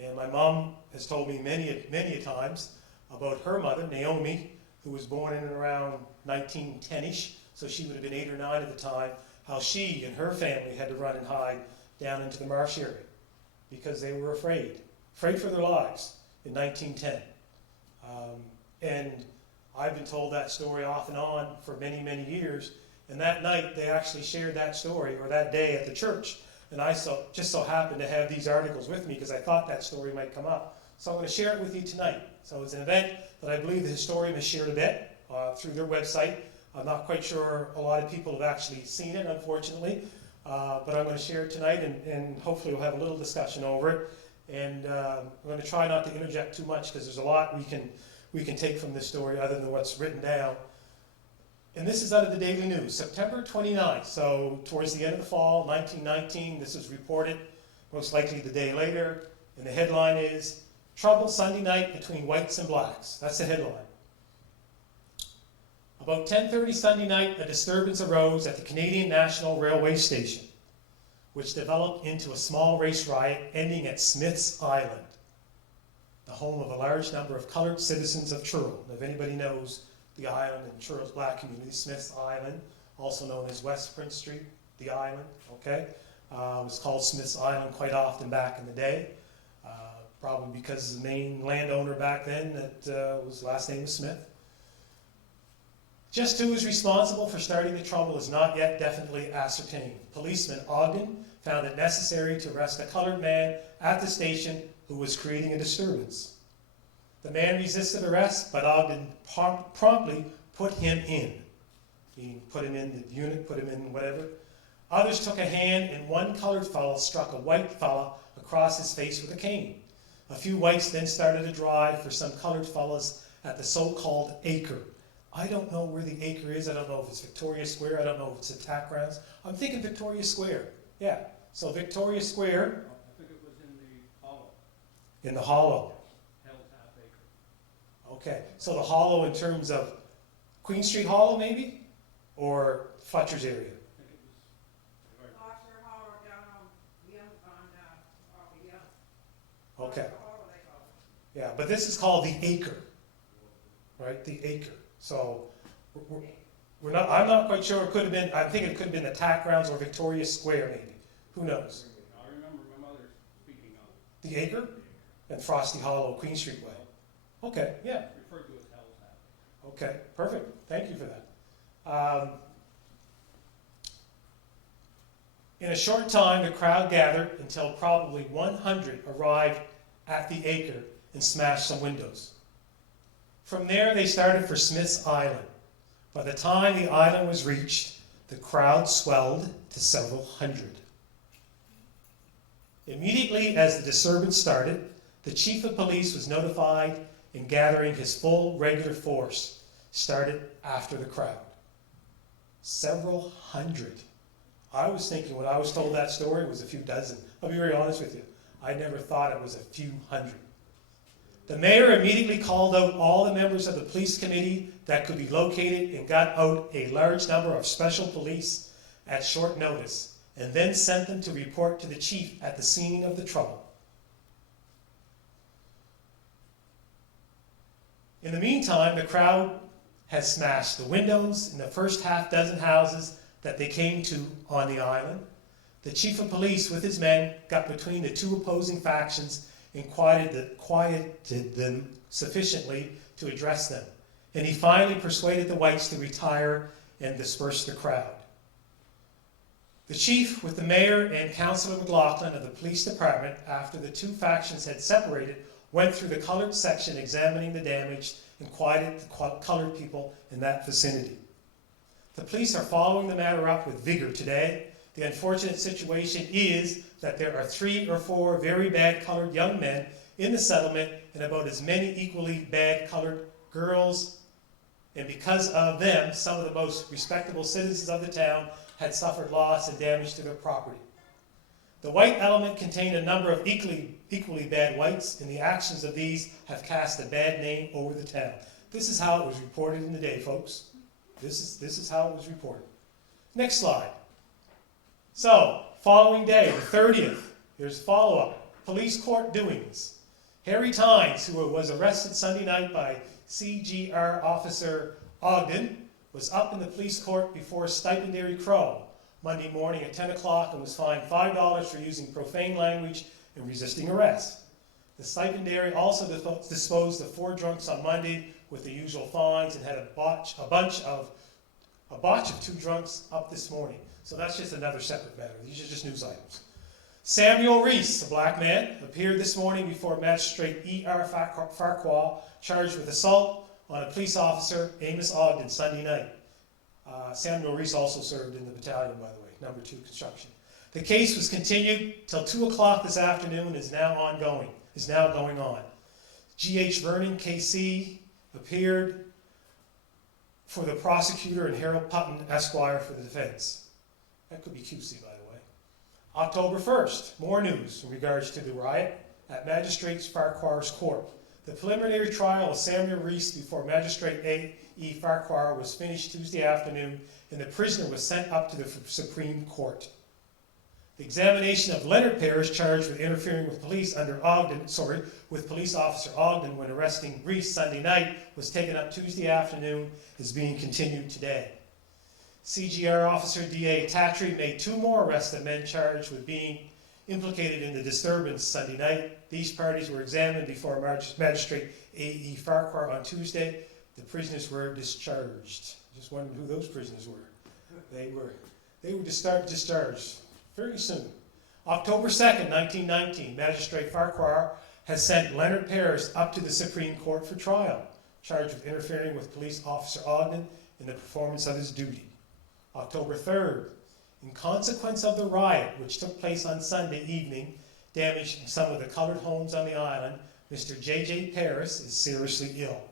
And my mom has told me many times about her mother, Naomi, who was born in and around 1910-ish, so she would have been 8 or 9 at the time, how she and her family had to run and hide down into the marsh area because they were afraid for their lives in 1910. And I've been told that story off and on for many years, and that night they actually shared that story, or that day at the church, and I just so happened to have these articles with me because I thought that story might come up. So I'm going to share it with you tonight. So it's an event that I believe the historian has shared a bit through their website. I'm not quite sure a lot of people have actually seen it, unfortunately, but I'm going to share it tonight, and hopefully we'll have a little discussion over it. And I'm going to try not to interject too much because there's a lot we can take from this story other than what's written down. And this is out of the Daily News, September 29th, so towards the end of the fall, 1919. This is reported most likely the day later. And the headline is, "Trouble Sunday Night Between Whites and Blacks." That's the headline. About 10:30 Sunday night, a disturbance arose at the Canadian National Railway Station, which developed into a small race riot ending at Smith's Island, the home of a large number of colored citizens of Truro. Now, if anybody knows the island in Truro's black community, Smith's Island, also known as West Prince Street, the island, okay? It was called Smith's Island quite often back in the day, probably because the main landowner back then that was last name was Smith. Just who was responsible for starting the trouble is not yet definitely ascertained. Policeman Ogden found it necessary to arrest a colored man at the station who was creating a disturbance. The man resisted arrest, but Ogden promptly put him in. He put him in the unit, put him in whatever. Others took a hand, and one colored fellow struck a white fellow across his face with a cane. A few whites then started a drive for some colored fellows at the so-called Acre. I don't know where the Acre is. I don't know if it's Victoria Square. I don't know if it's attack grounds. I'm thinking Victoria Square. Yeah. So Victoria Square. I think it was in the hollow. In the hollow. Hell's Half Acre. Okay. So the hollow in terms of Queen Street Hollow, maybe? Or Fletcher's area? I think it was. Foster Hollow down on Young, on, Young. Okay. Foster Hollow, they call it. Yeah, but this is called the Acre. Right? The Acre. So we're not, I'm not quite sure. It could have been, I think it could have been attack grounds or Victoria Square maybe. Who knows? I remember my mother speaking of The Acre? And Frosty Hollow, Queen Street Way. Okay, yeah. it, referred to as Hell's Half. Okay, perfect. Thank you for that. In a short time, the crowd gathered until probably 100 arrived at the Acre and smashed some windows. From there, they started for Smith's Island. By the time the island was reached, the crowd swelled to several hundred. Immediately as the disturbance started, the chief of police was notified, and gathering his full regular force started after the crowd. Several hundred. I was thinking when I was told that story it was a few dozen. I'll be very honest with you. I never thought it was a few hundred. The mayor immediately called out all the members of the police committee that could be located and got out a large number of special police at short notice, and then sent them to report to the chief at the scene of the trouble. In the meantime, the crowd had smashed the windows in the first half dozen houses that they came to on the island. The chief of police with his men got between the two opposing factions and quieted them sufficiently to address them. And he finally persuaded the whites to retire and disperse the crowd. The chief, with the mayor and Councillor McLaughlin of the police department, after the two factions had separated, went through the colored section examining the damage and quieted the colored people in that vicinity. The police are following the matter up with vigor today. The unfortunate situation is that there are 3 or 4 very bad colored young men in the settlement and about as many equally bad colored girls. And because of them, some of the most respectable citizens of the town had suffered loss and damage to their property. The white element contained a number of equally bad whites, and the actions of these have cast a bad name over the town. This is how it was reported in the day, folks. This is how it was reported. Next slide. So, following day, the 30th, here's follow-up. Police court doings. Harry Tynes, who was arrested Sunday night by CGR officer Ogden, was up in the police court before Stipendiary Crow Monday morning at 10 o'clock and was fined $5 for using profane language and resisting arrest. The Stipendiary also disposed of 4 drunks on Monday with the usual fines and had a botch of 2 drunks up this morning. So that's just another separate matter. These are just news items. Samuel Reese, a black man, appeared this morning before Magistrate E.R. Farquhar, charged with assault on a police officer, Amos Ogden, Sunday night. Samuel Reese also served in the battalion, by the way, number 2 construction. The case was continued till 2 o'clock this afternoon and is now going on. G.H. Vernon, KC, appeared for the prosecutor and Harold Putton, Esquire, for the defense. That could be QC, by the way. October 1st, more news in regards to the riot at Magistrates Farquhar's Court. The preliminary trial of Samuel Reese before Magistrate A.E. Farquhar was finished Tuesday afternoon, and the prisoner was sent up to the Supreme Court. The examination of Leonard Parrish, charged with interfering with police with police officer Ogden when arresting Reese Sunday night, was taken up Tuesday afternoon, is being continued today. CGR officer D.A. Tatry made 2 more arrests of men charged with being implicated in the disturbance Sunday night. These parties were examined before Magistrate A.E. Farquhar on Tuesday. The prisoners were discharged. Just wondering who those prisoners were. They were discharged very soon. October 2nd, 1919, Magistrate Farquhar has sent Leonard Parrish up to the Supreme Court for trial, charged with interfering with police officer Ogden in the performance of his duty. October 3rd, in consequence of the riot which took place on Sunday evening, damaging some of the colored homes on the island, Mr. J.J. Parrish is seriously ill,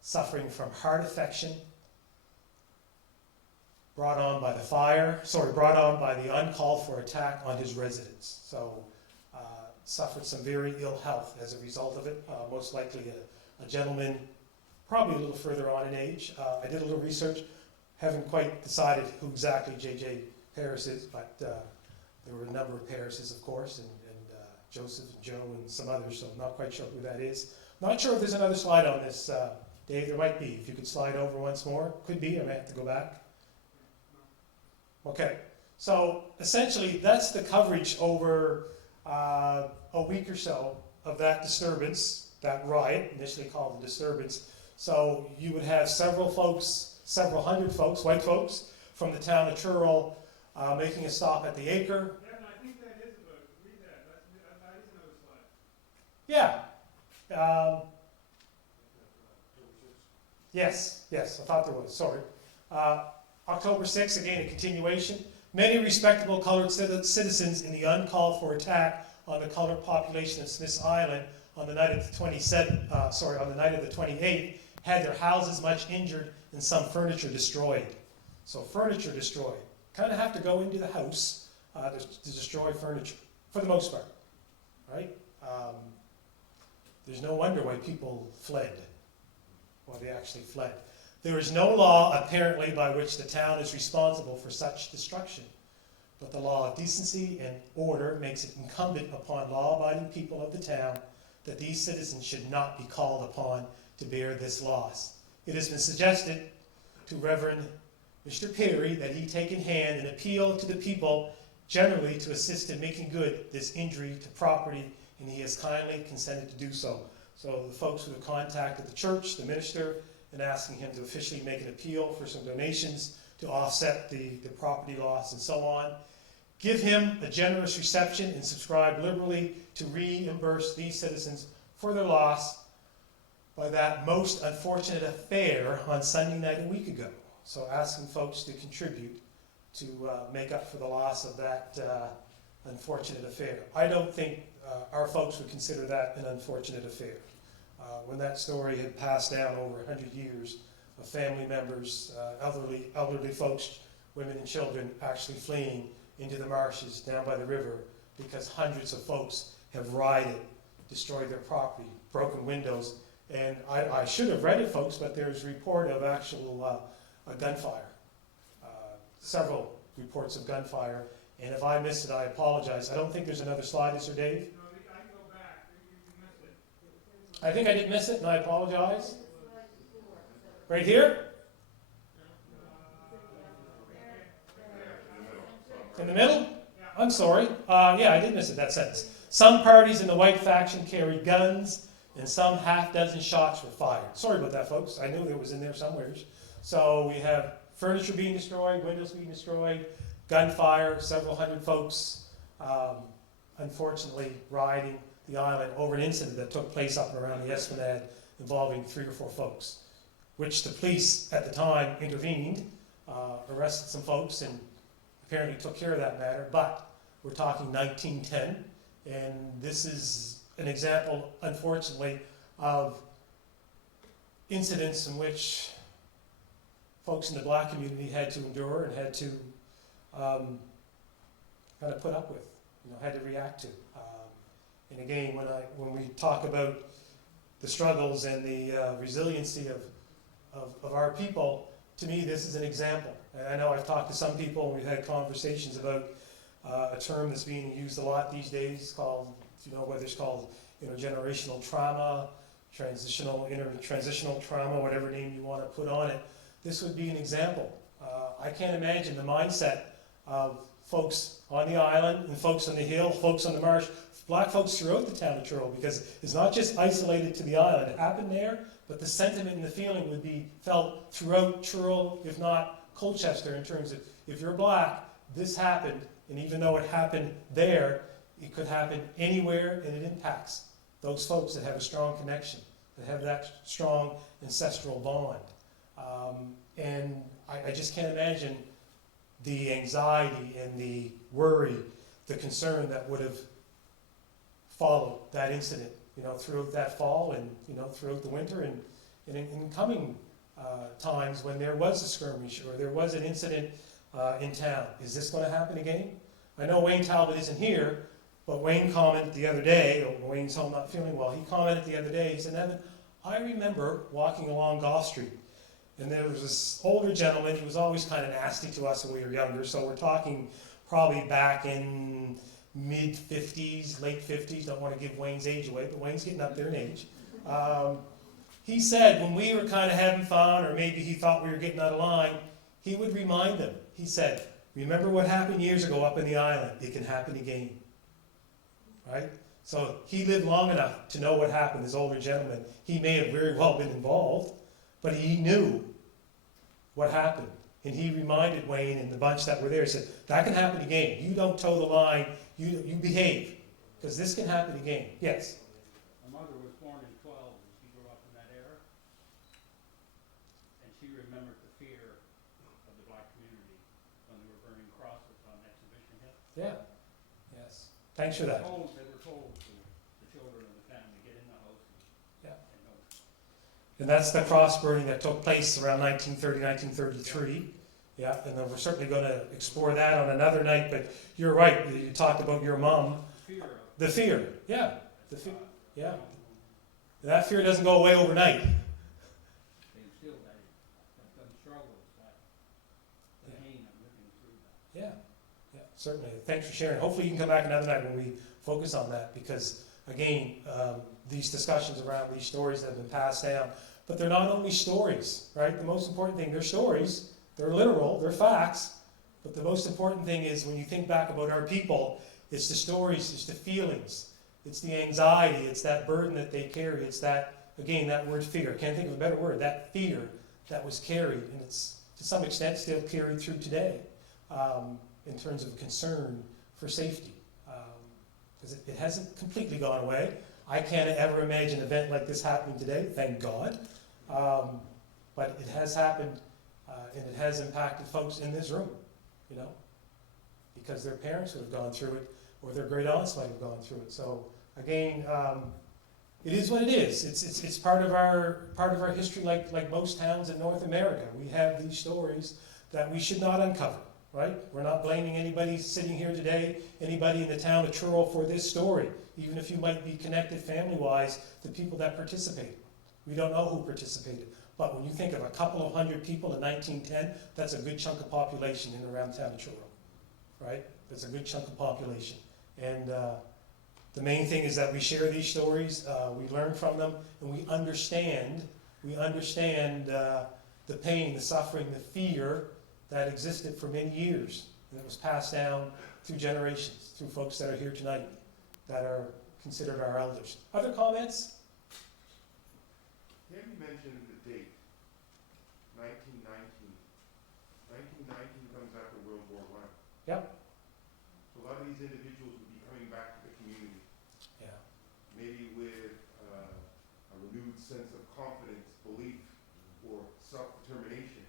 suffering from heart affection brought on by the uncalled for attack on his residence. So, suffered some very ill health as a result of it. Most likely a gentleman, probably a little further on in age. I did a little research, haven't quite decided who exactly J.J. Parrish is, but there were a number of Parrishes, of course, and Joseph and Joe and some others, so I'm not quite sure who that is. Not sure if there's another slide on this, Dave. There might be. If you could slide over once more. Could be. I may have to go back. Okay. So essentially, that's the coverage over a week or so of that disturbance, that riot, initially called the disturbance. So you would have several hundred folks, white folks, from the town of Truro making a stop at the Acre. Nevin, I think that is about, read that, that is another slide. Yeah. Yes, I thought there was, sorry. October 6th, again, a continuation. Many respectable colored citizens in the uncalled for attack on the colored population of Smith's Island on the night of the 28th had their houses much injured and some furniture destroyed. So furniture destroyed. Kind of have to go into the house to destroy furniture, for the most part, right? There's no wonder why people fled, why they actually fled. There is no law, apparently, by which the town is responsible for such destruction. But the law of decency and order makes it incumbent upon law-abiding people of the town that these citizens should not be called upon to bear this loss. It has been suggested to Reverend Mr. Perry that he take in hand and appeal to the people generally to assist in making good this injury to property, and he has kindly consented to do so. So the folks who have contacted the church, the minister, and asking him to officially make an appeal for some donations to offset the property loss and so on. Give him a generous reception and subscribe liberally to reimburse these citizens for their loss by that most unfortunate affair on Sunday night a week ago. So asking folks to contribute to make up for the loss of that unfortunate affair. I don't think our folks would consider that an unfortunate affair. When that story had passed down over 100 years of family members, elderly folks, women and children actually fleeing into the marshes down by the river because hundreds of folks have rioted, destroyed their property, broken windows. And I should have read it, folks, but there's a report of actual gunfire, several reports of gunfire. And if I missed it, I apologize. I don't think there's another slide, is there, Dave? No, I can go back, you missed it. I think I did miss it, and I apologize. Right here? In the middle? I'm sorry. Yeah, I did miss it, that sentence. Some parties in the white faction carried guns, and some half-dozen shots were fired. Sorry about that, folks. I knew it was in there somewhere. So we have furniture being destroyed, windows being destroyed, gunfire, several hundred folks, unfortunately, rioting the island over an incident that took place up and around the Esplanade involving 3 or 4 folks, which the police at the time intervened, arrested some folks, and apparently took care of that matter. But we're talking 1910, and this is an example, unfortunately, of incidents in which folks in the black community had to endure and had to kind of put up with, had to react to. And again, when we talk about the struggles and the resiliency of our people, to me, this is an example. And I know I've talked to some people, and we've had conversations about a term that's being used a lot these days called, whether it's called intergenerational trauma, transitional trauma, whatever name you want to put on it. This would be an example. I can't imagine the mindset of folks on the island and folks on the hill, folks on the marsh, black folks throughout the town of Truro, because it's not just isolated to the island. It happened there, but the sentiment and the feeling would be felt throughout Truro, if not Colchester, in terms of, if you're black, this happened, and even though it happened there, it could happen anywhere, and it impacts those folks that have a strong connection, that have that strong ancestral bond. And I just can't imagine the anxiety and the worry, the concern that would have followed that incident, throughout that fall and, throughout the winter and in coming times when there was a skirmish or there was an incident in town. Is this going to happen again? I know Wayne Talbot isn't here, but Wayne commented the other day, or Wayne's home not feeling well, he commented the other day, he said, Nevin, I remember walking along Gough Street, and there was this older gentleman, he was always kind of nasty to us when we were younger, so we're talking probably back in mid-50s, late 50s, don't want to give Wayne's age away, but Wayne's getting up there in age. He said when we were kind of having fun, or maybe he thought we were getting out of line, he would remind them, he said, remember what happened years ago up in the island, it can happen again. Right? So he lived long enough to know what happened, this older gentleman. He may have very well been involved, but he knew what happened. And he reminded Wayne and the bunch that were there, he said, that can happen again. You don't toe the line, you behave, because this can happen again. Yes? My mother was born in 12, and she grew up in that era. And she remembered the fear of the black community when they were burning crosses on Exhibition Hill. Yeah. Yes. Thanks for that. They were told to the children of the family, get in the house Yeah. and don't. And that's the cross burning that took place around 1930, 1933. Yeah, and then we're certainly going to explore that on another night, but you're right, you talked about your mom. Fear of The fear, yeah. The fear, God. yeah. That fear doesn't go away overnight. They instilled that struggles, the pain of living through that. Yeah, certainly. Thanks for sharing. Hopefully you can come back another night when we focus on that, because again, these discussions around these stories that have been passed down, but they're not only stories, right? The most important thing, they're stories, they're literal, they're facts, but the most important thing is when you think back about our people, it's the stories, it's the feelings, it's the anxiety, it's that burden that they carry, it's that, again, that word fear. Can't think of a better word, that fear that was carried, and it's to some extent still carried through today in terms of concern for safety. Because it hasn't completely gone away. I can't ever imagine an event like this happening today, thank God. But it has happened, and it has impacted folks in this room, because their parents would have gone through it, or their great aunts might have gone through it. So again, it is what it is. It's part of our history, like most towns in North America. We have these stories that we should not uncover. Right? We're not blaming anybody sitting here today, anybody in the town of Truro for this story, even if you might be connected family-wise to people that participated. We don't know who participated. But when you think of a couple of hundred people in 1910, that's a good chunk of population in and around town of Truro. Right? That's a good chunk of population. And the main thing is that we share these stories, we learn from them, and we understand the pain, the suffering, the fear that existed for many years, and it was passed down through generations, through folks that are here tonight that are considered our elders. Other comments? Tammy mentioned the date, 1919. 1919 comes after World War I. Yep. So a lot of these individuals would be coming back to the community, Yeah. maybe with a renewed sense of confidence, belief, or self-determination,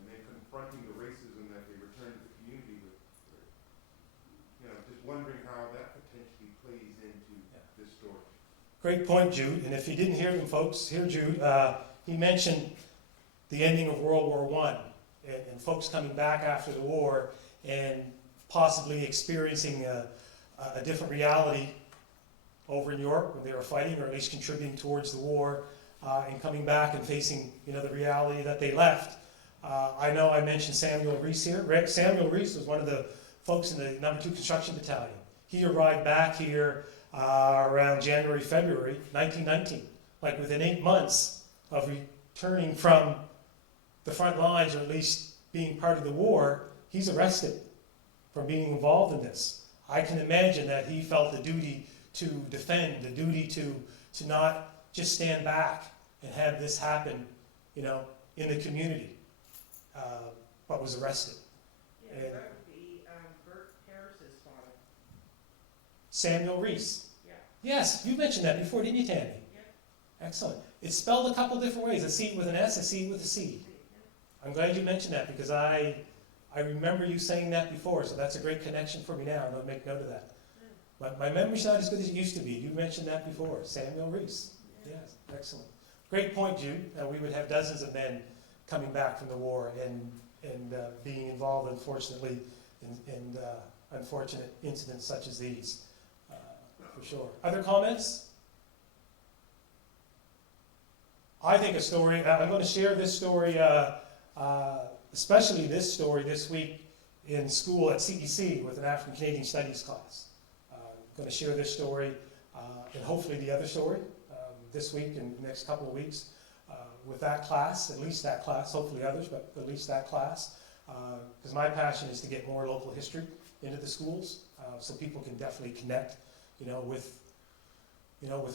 and then confronting the racism that they return to the community with, Great point, Jude. And if you didn't hear him, folks, hear Jude. He mentioned the ending of World War I and folks coming back after the war and possibly experiencing a different reality over in Europe when they were fighting, or at least contributing towards the war, and coming back and facing, the reality that they left. I know I mentioned Samuel Reese here. Samuel Reese was one of the folks in the No. 2 Construction Battalion. He arrived back here around January, February 1919. Like within 8 months of returning from the front lines, or at least being part of the war, he's arrested for being involved in this. I can imagine that he felt the duty to defend, the duty to not just stand back and have this happen, in the community, but was arrested. Yeah, And- that would be, Bert Harris's father. Samuel Reese. Yeah. Yes, you mentioned that before, didn't you, Tammy? Yeah. Excellent. It's spelled a couple different ways. I see it with an S, I see it with a C. I'm glad you mentioned that, because I remember you saying that before, so that's a great connection for me now, and I'll make note of that. My memory's not as good as it used to be. You mentioned that before, Samuel Reese. Yes, excellent. Great point, Jude. We would have dozens of men coming back from the war and being involved, unfortunately, in unfortunate incidents such as these, for sure. Other comments? I think a story, I'm going to share this story, especially this story this week in school at CEC with an African Canadian Studies class. I'm going to share this story and hopefully the other story this week and the next couple of weeks with that class, at least that class, hopefully others, but at least that class. Because my passion is to get more local history into the schools, so people can definitely connect, with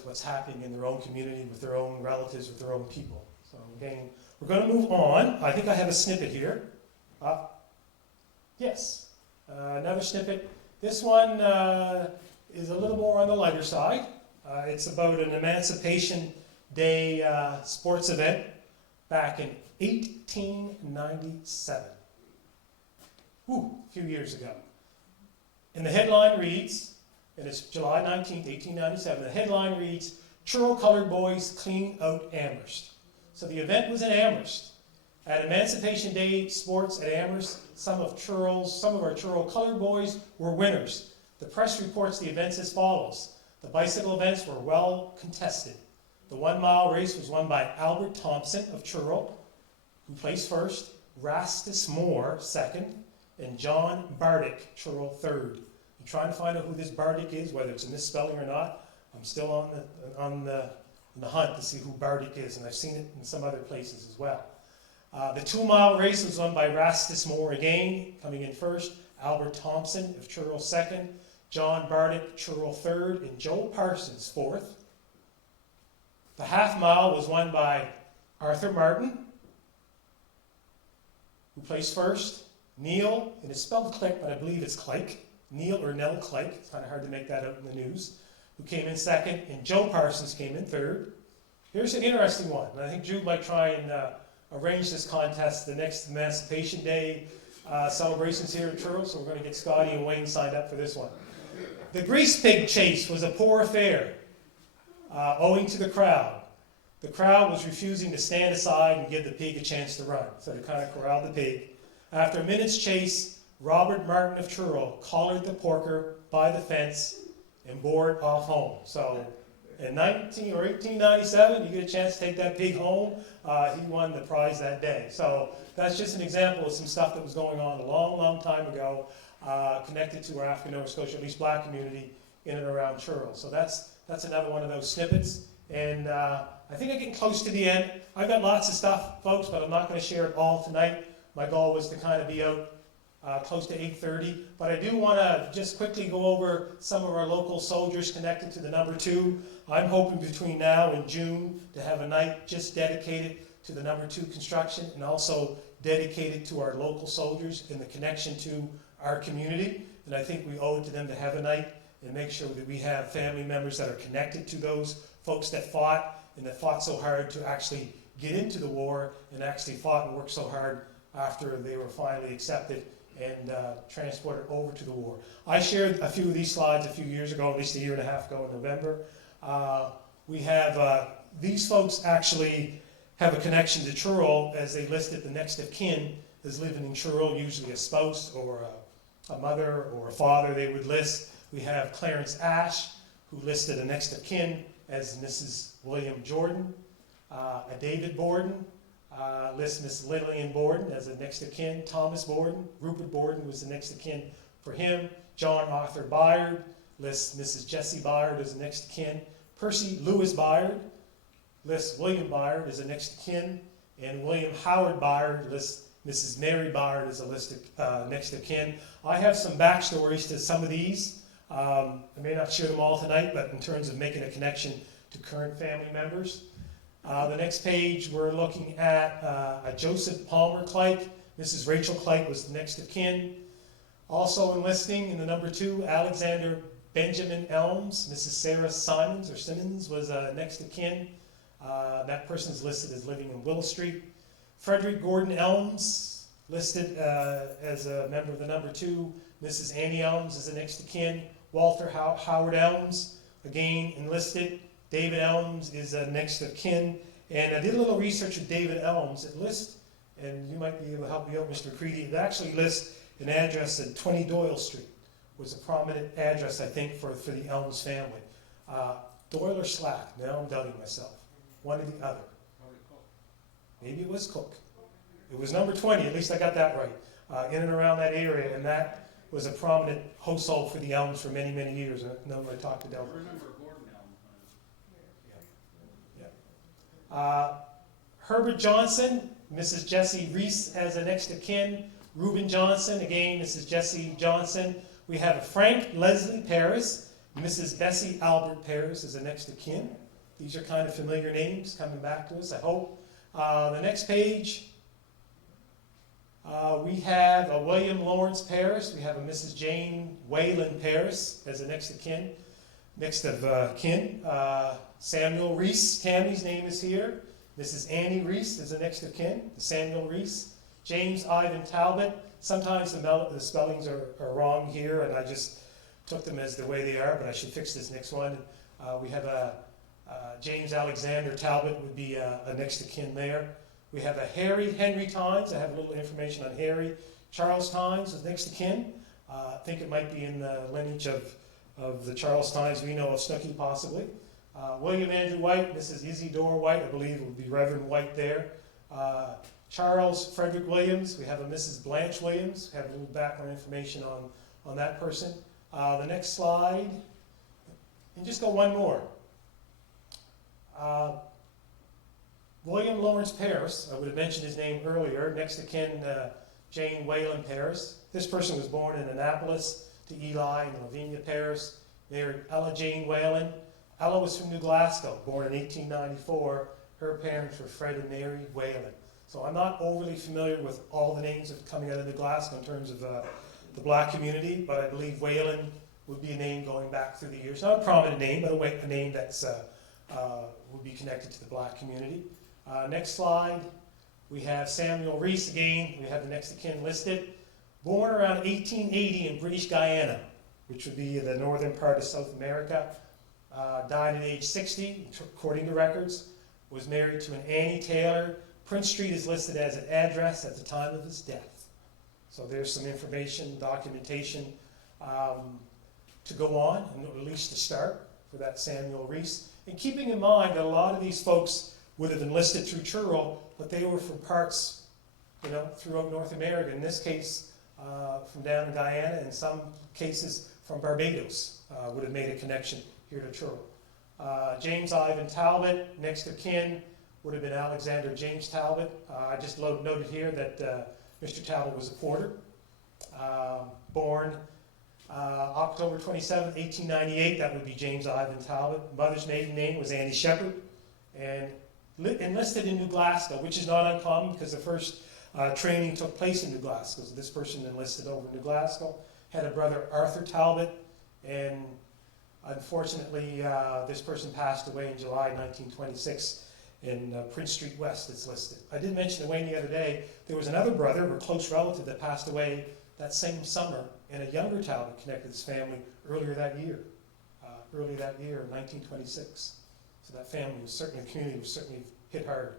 what's happening in their own community, with their own relatives, with their own people. So again, we're going to move on. I think I have a snippet here. Yes, another snippet. This one is a little more on the lighter side. It's about an Emancipation Day sports event back in 1897. A few years ago. And the headline reads, and it's July 19th, 1897, the headline reads, Truro Colored Boys Clean Out Amherst. So the event was in Amherst. At Emancipation Day sports at Amherst, some of our Truro Colored Boys were winners. The press reports the events as follows. The bicycle events were well contested. The 1 mile race was won by Albert Thompson of Truro, who placed first, Rastus Moore second, and John Bardick, Truro third. I'm trying to find out who this Bardick is, whether it's a misspelling or not. I'm still on the hunt to see who Bardick is, and I've seen it in some other places as well. The 2 mile race was won by Rastus Moore again, coming in first, Albert Thompson of Truro second, John Bardick, Truro third, and Joe Parsons fourth. The half mile was won by Arthur Martin, who placed first. Neil, and it's spelled Click, but I believe it's Clike. Neil or Nell Clike, it's kind of hard to make that out in the news, who came in second, and Joe Parsons came in third. Here's an interesting one, and I think Jude might try and arrange this contest the next Emancipation Day celebrations here in Truro, so we're going to get Scotty and Wayne signed up for this one. The grease pig chase was a poor affair, owing to the crowd. The crowd was refusing to stand aside and give the pig a chance to run, so they kind of corralled the pig. After a minute's chase, Robert Martin of Truro collared the porker by the fence and bore it off home. So in 1897, you get a chance to take that pig home. He won the prize that day. So that's just an example of some stuff that was going on a long, long time ago, connected to our African Nova Scotia, at least black community, in and around Truro. So that's another one of those snippets. And I think I'm getting close to the end. I've got lots of stuff, folks, but I'm not going to share it all tonight. My goal was to kind of be out close to 8:30. But I do want to just quickly go over some of our local soldiers connected to the No. 2. I'm hoping between now and June to have a night just dedicated to the No. 2 construction and also dedicated to our local soldiers and the connection to our community. And I think we owe it to them to have a night and make sure that we have family members that are connected to those folks that fought and that fought so hard to actually get into the war and actually fought and worked so hard after they were finally accepted and transported over to the war. I shared a few of these slides a few years ago, at least a year and a half ago in November. We have, these folks actually have a connection to Truro, as they listed the next of kin is living in Truro, usually a spouse or a mother or a father they would list. We have Clarence Ash, who listed a next of kin as Mrs. William Jordan. A David Borden lists Miss Lillian Borden as a next of kin. Thomas Borden, Rupert Borden was the next of kin for him. John Arthur Byard lists Mrs. Jessie Byard as a next of kin. Percy Lewis Byard lists William Byard as a next of kin. And William Howard Byard lists Mrs. Mary Byard as a next of kin. I have some backstories to some of these. I may not share them all tonight, but in terms of making a connection to current family members. The next page, we're looking at a Joseph Palmer Clyke. Mrs. Rachel Clyke was the next of kin. Also enlisting in the number 2, Alexander Benjamin Elms. Mrs. Sarah Simons or Simmons was next of kin. That person is listed as living in Willow Street. Frederick Gordon Elms, listed as a member of the number 2. Mrs. Annie Elms is the next of kin. Walter Howard Elms, again enlisted. David Elms is next of kin. And I did a little research with David Elms. It lists, and you might be able to help me out, Mr. Creedy, it actually lists an address at 20 Doyle Street. Was a prominent address, I think, for the Elms family. Doyle or Slack? Now I'm doubting myself. One or the other. Maybe it was Cook. It was number 20, at least I got that right, in and around that area, and that was a prominent household for the Elms for many, many years. I know I talked to Delbert. I remember Gordon Elm. Herbert Johnson, Mrs. Jessie Reese as a next of kin. Reuben Johnson, again, Mrs. Jessie Johnson. We have a Frank Leslie Paris, Mrs. Bessie Albert Paris as a next of kin. These are kind of familiar names coming back to us, I hope. The next page, we have a William Lawrence Paris. We have a Mrs. Jane Wayland Paris as a next of kin. Next of kin. Samuel Reese, Tammy's name is here. Mrs. Annie Reese is the next of kin, Samuel Reese. James Ivan Talbot. Sometimes the spellings are wrong here, and I just took them as the way they are, but I should fix this next one. We have a James Alexander Talbot would be a next of kin there. We have a Harry Henry Tynes. I have a little information on Harry. Charles Tynes is next of kin. I think it might be in the lineage of the Charles Tynes we know of, Snooky possibly. William Andrew White, Mrs. Isidore White, I believe it would be Reverend White there. Charles Frederick Williams, we have a Mrs. Blanche Williams. We have a little background information on that person. The next slide, and just go one more. William Lawrence Paris, I would have mentioned his name earlier, next of kin Jane Wayland Paris. This person was born in Annapolis to Eli and Lavinia Paris, married Ella Jane Wayland. Ella was from New Glasgow, born in 1894. Her parents were Fred and Mary Wayland. So I'm not overly familiar with all the names coming out of New Glasgow in terms of the black community, but I believe Wayland would be a name going back through the years. Not a prominent name, but a name that's would be connected to the black community. Next slide, we have Samuel Reese again. We have the next of kin listed. Born around 1880 in British Guyana, which would be the northern part of South America. Died at age 60, according to records. Was married to an Annie Taylor. Prince Street is listed as an address at the time of his death. So there's some information, documentation to go on, and at least to start for that Samuel Reese. And keeping in mind that a lot of these folks would have enlisted through Truro, but they were from parts, throughout North America. In this case, from down in Guyana, in some cases from Barbados, would have made a connection here to Truro. James Ivan Talbot, next of kin, would have been Alexander James Talbot. I just noted here that Mr. Talbot was a porter, born October 27, 1898. That would be James Ivan Talbot. Mother's maiden name was Annie Shepherd, and enlisted in New Glasgow, which is not uncommon because the first training took place in New Glasgow. So this person enlisted over in New Glasgow. Had a brother, Arthur Talbot, and unfortunately this person passed away in July 1926 in Prince Street West, it's listed. I did mention to Wayne the other day, there was another brother or close relative that passed away that same summer, and a younger Talbot connected his family earlier that year, in 1926. So that family was certainly, the community was certainly hit hard.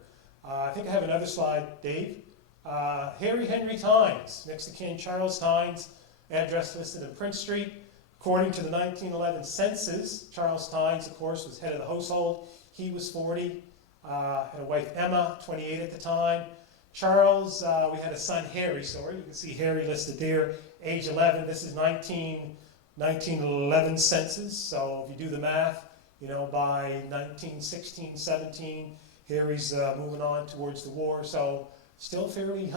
I think I have another slide, Dave. Harry Henry Tynes, next to kin Charles Tynes, address listed in Prince Street. According to the 1911 census, Charles Tynes, of course, was head of the household. He was 40, had a wife Emma, 28 at the time. Charles, we had a son Harry, sorry, you can see Harry listed there, age 11. This is 1911 census, so if you do the math, you know, by 1916, 17, Harry's moving on towards the war, so still fairly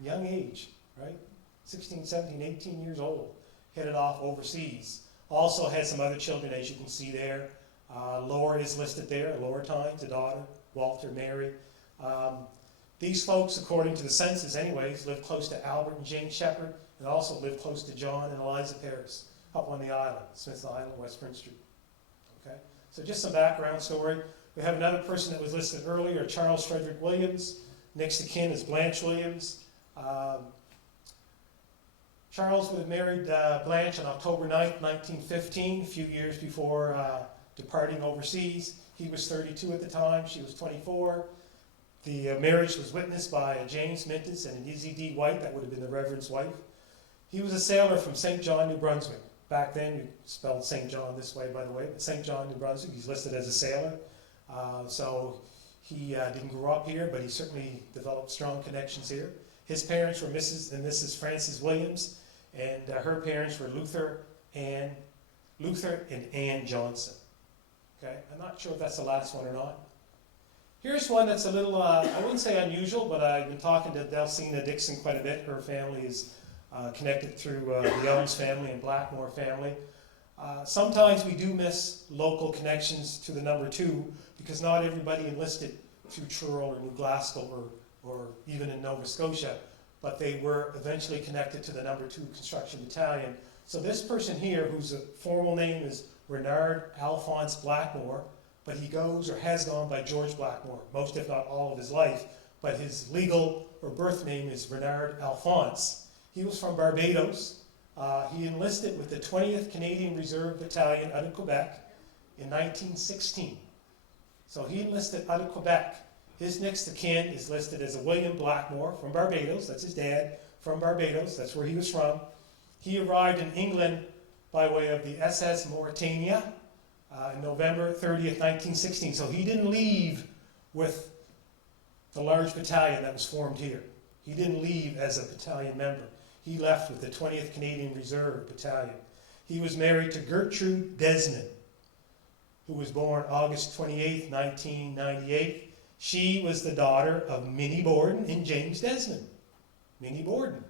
young age, right? 16, 17, 18 years old, headed off overseas. Also had some other children, as you can see there. Laura is listed there, Laura Tynes, a daughter, Walter, Mary. These folks, according to the census anyways, lived close to Albert and Jane Shepherd, and also lived close to John and Eliza Paris, up on the island, Smith Island, West Prince Street. Okay, so just some background story. We have another person that was listed earlier, Charles Frederick Williams. Next to kin is Blanche Williams. Charles would have married Blanche on October 9th, 1915, a few years before departing overseas. He was 32 at the time, she was 24. The marriage was witnessed by James Mintus and Izzy D. White, that would have been the Reverend's wife. He was a sailor from St. John, New Brunswick. Back then, you spelled St. John this way, by the way, but St. John, New Brunswick, he's listed as a sailor. So he didn't grow up here, but he certainly developed strong connections here. His parents were Mrs. and Mrs. Frances Williams, and her parents were Luther and Ann Johnson. Okay, I'm not sure if that's the last one or not. Here's one that's a little, I wouldn't say unusual, but I've been talking to Delsina Dixon quite a bit. Her family is connected through the Elms family and Blackmore family. Sometimes we do miss local connections to the number 2 because not everybody enlisted through Truro or New Glasgow or even in Nova Scotia, but they were eventually connected to the number 2 construction battalion. So this person here, whose formal name is Renard Alphonse Blackmore, but he goes or has gone by George Blackmore, most if not all of his life, but his legal or birth name is Renard Alphonse. He was from Barbados. He enlisted with the 20th Canadian Reserve Battalion out of Quebec in 1916. So he enlisted out of Quebec. His next of kin is listed as a William Blackmore from Barbados. That's his dad from Barbados. That's where he was from. He arrived in England by way of the SS Mauritania on November 30th, 1916. So he didn't leave with the large battalion that was formed here. He didn't leave as a battalion member. He left with the 20th Canadian Reserve Battalion. He was married to Gertrude Desmond, who was born August 28th, 1998. She was the daughter of Minnie Borden and James Desmond. Minnie Borden.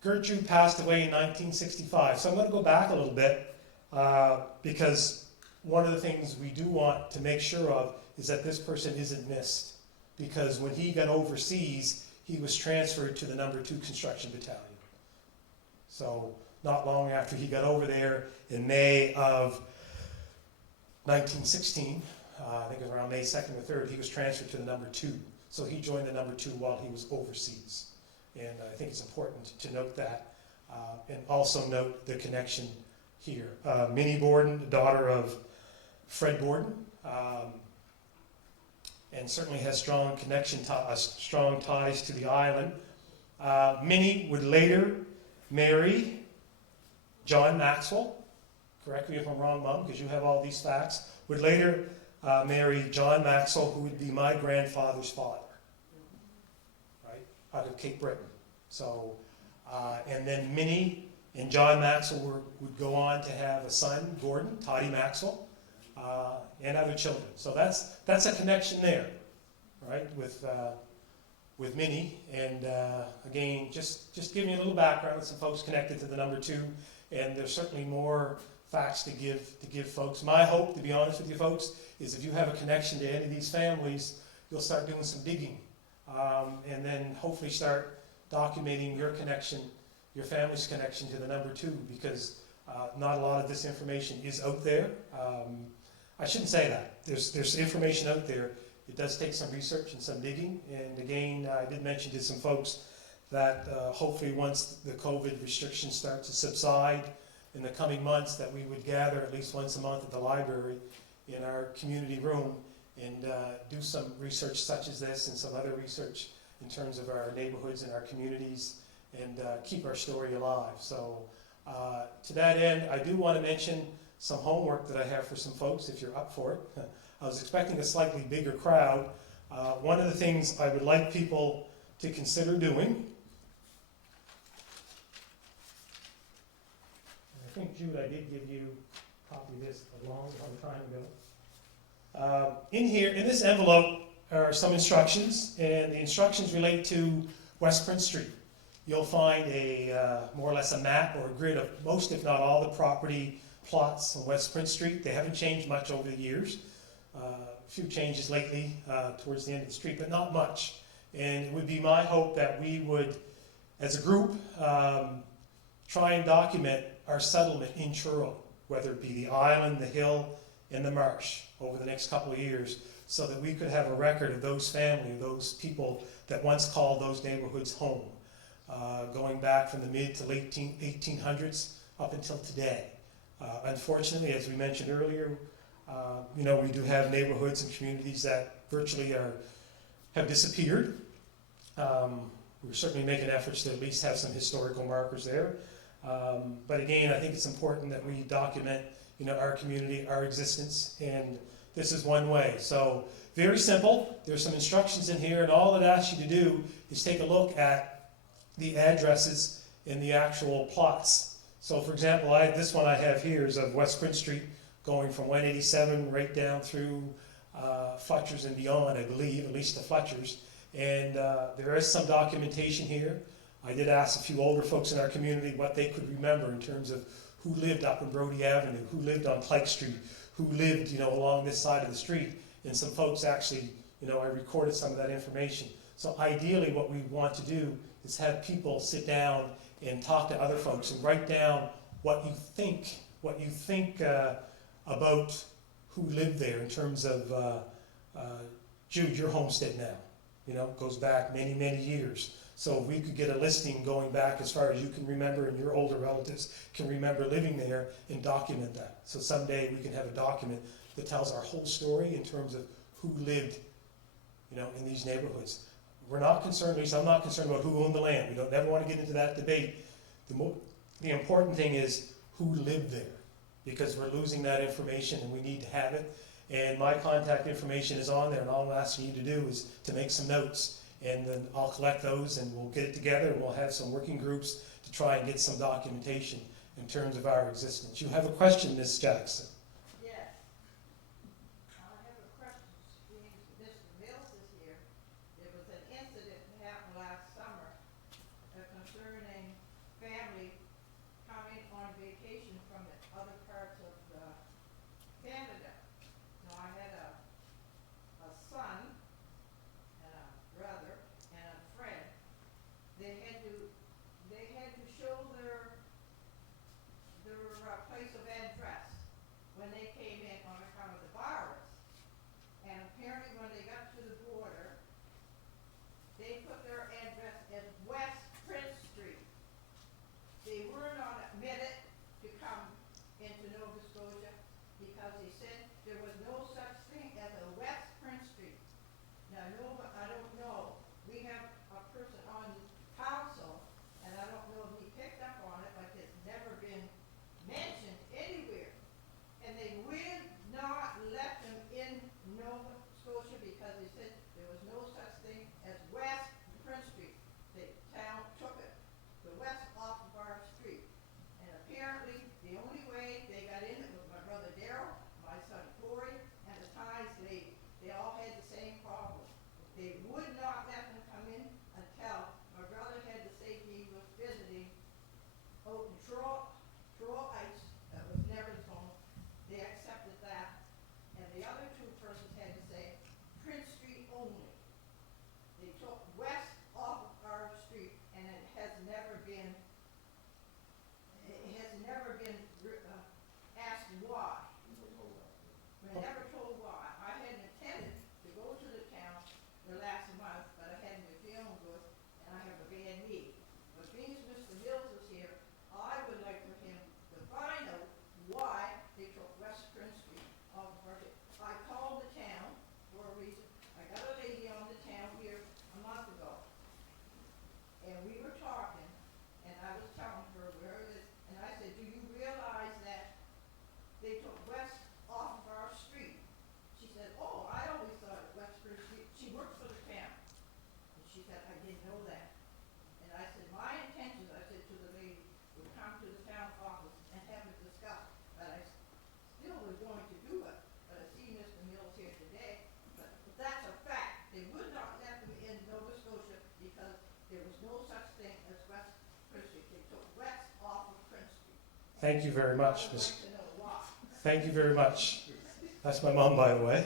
Gertrude passed away in 1965. So I'm going to go back a little bit because one of the things we do want to make sure of is that this person isn't missed. Because when he got overseas, he was transferred to the number 2 construction battalion. So not long after he got over there in May of 1916, I think it was around May 2nd or 3rd, he was transferred to the number 2. So he joined the number 2 while he was overseas. And I think it's important to note that and also note the connection here. Minnie Borden, the daughter of Fred Borden, and certainly has strong strong ties to the island. Minnie would later marry John Maxwell. Correct me if I'm wrong, Mom, because you have all these facts. Would later marry John Maxwell, who would be my grandfather's father, right, out of Cape Breton. So, and then Minnie and John Maxwell would go on to have a son, Gordon, Toddy Maxwell, and other children. So that's a connection there, right, with Minnie. And again, just giving you a little background, some folks connected to the number 2, and there's certainly more facts to give folks. My hope, to be honest with you folks, is if you have a connection to any of these families, you'll start doing some digging, and then hopefully start documenting your connection, your family's connection to the number 2, because not a lot of this information is out there. I shouldn't say that. There's information out there. It does take some research and some digging. And again, I did mention to some folks that hopefully once the COVID restrictions start to subside in the coming months, that we would gather at least once a month at the library in our community room and do some research such as this and some other research in terms of our neighborhoods and our communities and keep our story alive. So to that end, I do want to mention some homework that I have for some folks if you're up for it. I was expecting a slightly bigger crowd. One of the things I would like people to consider doing, I think, Jude, I did give you a copy of this a long time ago. In here, in this envelope, are some instructions, and the instructions relate to West Prince Street. You'll find a more or less a map or a grid of most, if not all, the property plots on West Prince Street. They haven't changed much over the years. A few changes lately towards the end of the street, but not much. And it would be my hope that we would, as a group, try and document our settlement in Truro, whether it be the island, the hill, and the marsh over the next couple of years, so that we could have a record of those families, those people that once called those neighborhoods home, going back from the mid to late 1800s up until today. Unfortunately, as we mentioned earlier, we do have neighborhoods and communities that virtually have disappeared. We're certainly making efforts to at least have some historical markers there. But again, I think it's important that we document, our community, our existence, and this is one way. So very simple. There's some instructions in here, and all it asks you to do is take a look at the addresses in the actual plots. So for example, this one I have here is of West Prince Street, going from 187 right down through Fletcher's and beyond, I believe, at least the Fletcher's. And there is some documentation here. I did ask a few older folks in our community what they could remember in terms of who lived up in Brodie Avenue, who lived on Pike Street, who lived, along this side of the street. And some folks actually, I recorded some of that information. So ideally what we want to do is have people sit down and talk to other folks and write down what you think about who lived there in terms of, Jude, your homestead now, goes back many, many years. So if we could get a listing going back as far as you can remember and your older relatives can remember living there and document that. So someday we can have a document that tells our whole story in terms of who lived, in these neighborhoods. We're not concerned, at least I'm not concerned about who owned the land. We don't never want to get into that debate. The important thing is who lived there, because we're losing that information and we need to have it. And my contact information is on there, and all I'm asking you to do is to make some notes, and then I'll collect those and we'll get it together and we'll have some working groups to try and get some documentation in terms of our existence. You have a question, Ms. Jackson? Yes. I have a question. Being Mr. Mills is here, there was an incident that happened last summer concerning family coming on vacation from the other parts of Canada. Now, I had a son and a brother and a friend. They had to show their place of address when they came in on account of the virus. And apparently when they got to the border, they put their address as West Prince Street. They were not admitted to come into Nova Scotia because they said there was no such thing as a West Prince Street. Now, I don't know. We have a person on council, and I don't know if he picked up on it, but it's never been mentioned anywhere. And they will not Thank you very much, I'd Miss. like to know why. Thank you very much. That's my mom, by the way.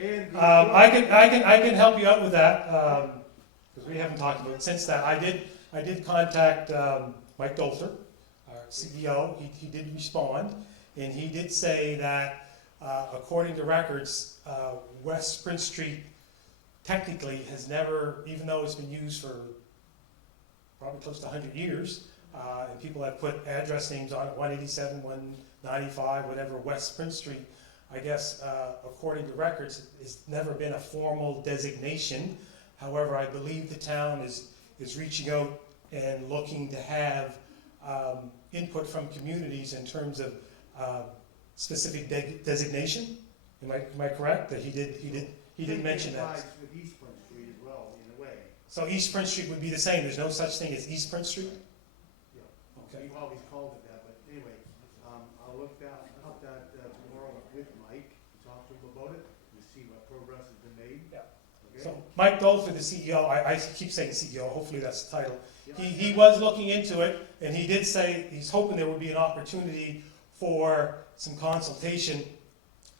And the I can help you out with that, because we haven't talked about it since that. I did contact Mike Dolter, our CEO. He did respond, and he did say that according to records, West Prince Street technically has never, even though it's been used for probably close to 100 years, and people have put address names on it, 187, 195, whatever, West Prince Street, I guess, according to records, it's never been a formal designation. However, I believe the town is reaching out and looking to have input from communities in terms of specific designation. Am I correct? That he did mention that. Ties with East Prince Street as well, in a way. So East Prince Street would be the same. There's no such thing as East Prince Street? Yeah. Okay. We've always called it that, but anyway, I'll look that up tomorrow with Mike, talk to him about it, and see what progress has been made. Yeah. Okay? So Mike Dolfer, the CEO, I keep saying CEO, hopefully that's the title. Yeah. He was looking into it, and he did say he's hoping there would be an opportunity for some consultation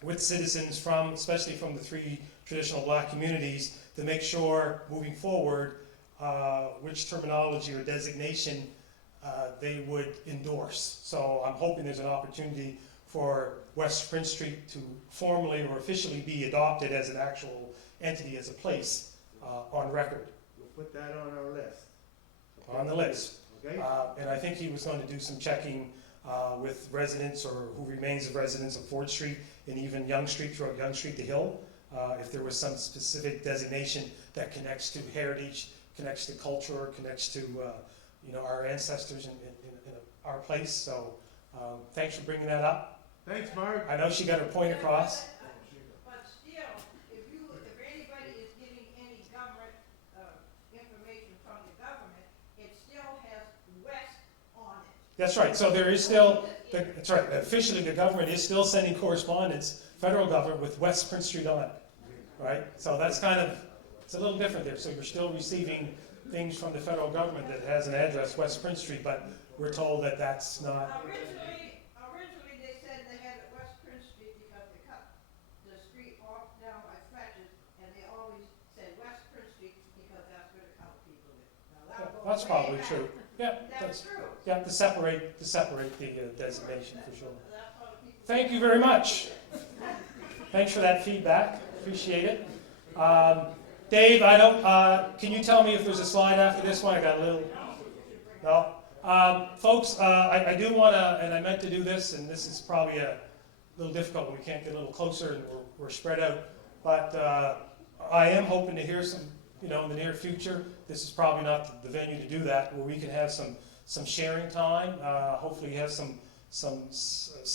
with citizens from, especially from the three traditional black communities, to make sure moving forward which terminology or designation they would endorse. So I'm hoping there's an opportunity for West Prince Street to formally or officially be adopted as an actual entity, as a place on record. We'll put that on our list. On the list. Okay? And I think he was going to do some checking with residents or who remains of residents of Ford Street and even Yonge Street, throughout Yonge Street to Hill, if there was some specific designation that connects to heritage, connects to culture, connects to our ancestors in our place. So thanks for bringing that up. Thanks, Mark. I know she got her point across. But still, if anybody is getting any government, information from the government, it still has West on it. That's right. So there is still, that's right. Officially, the government is still sending correspondence, federal government, with West Prince Street on it. Right? So that's kind of, it's a little different there. So you're still receiving things from the federal government that has an address, West Prince Street, but we're told that that's not. Originally they said they had it West Prince Street because they cut the street off down by stretches, and they always said West Prince Street because that's where the colored people live. Now that goes That's way probably back. true. Yeah, That's true. yeah, to separate the designation for sure. That's what the people. Thank you very much. Thanks for that feedback. Appreciate it. Dave, I don't. Can you tell me if there's a slide after this one? I got a little. No. Folks, I do want to, and I meant to do this, and this is probably a little difficult when we can't get a little closer and we're spread out. But I am hoping to hear some, in the near future. This is probably not the venue to do that, where we can have some sharing time. Hopefully, have some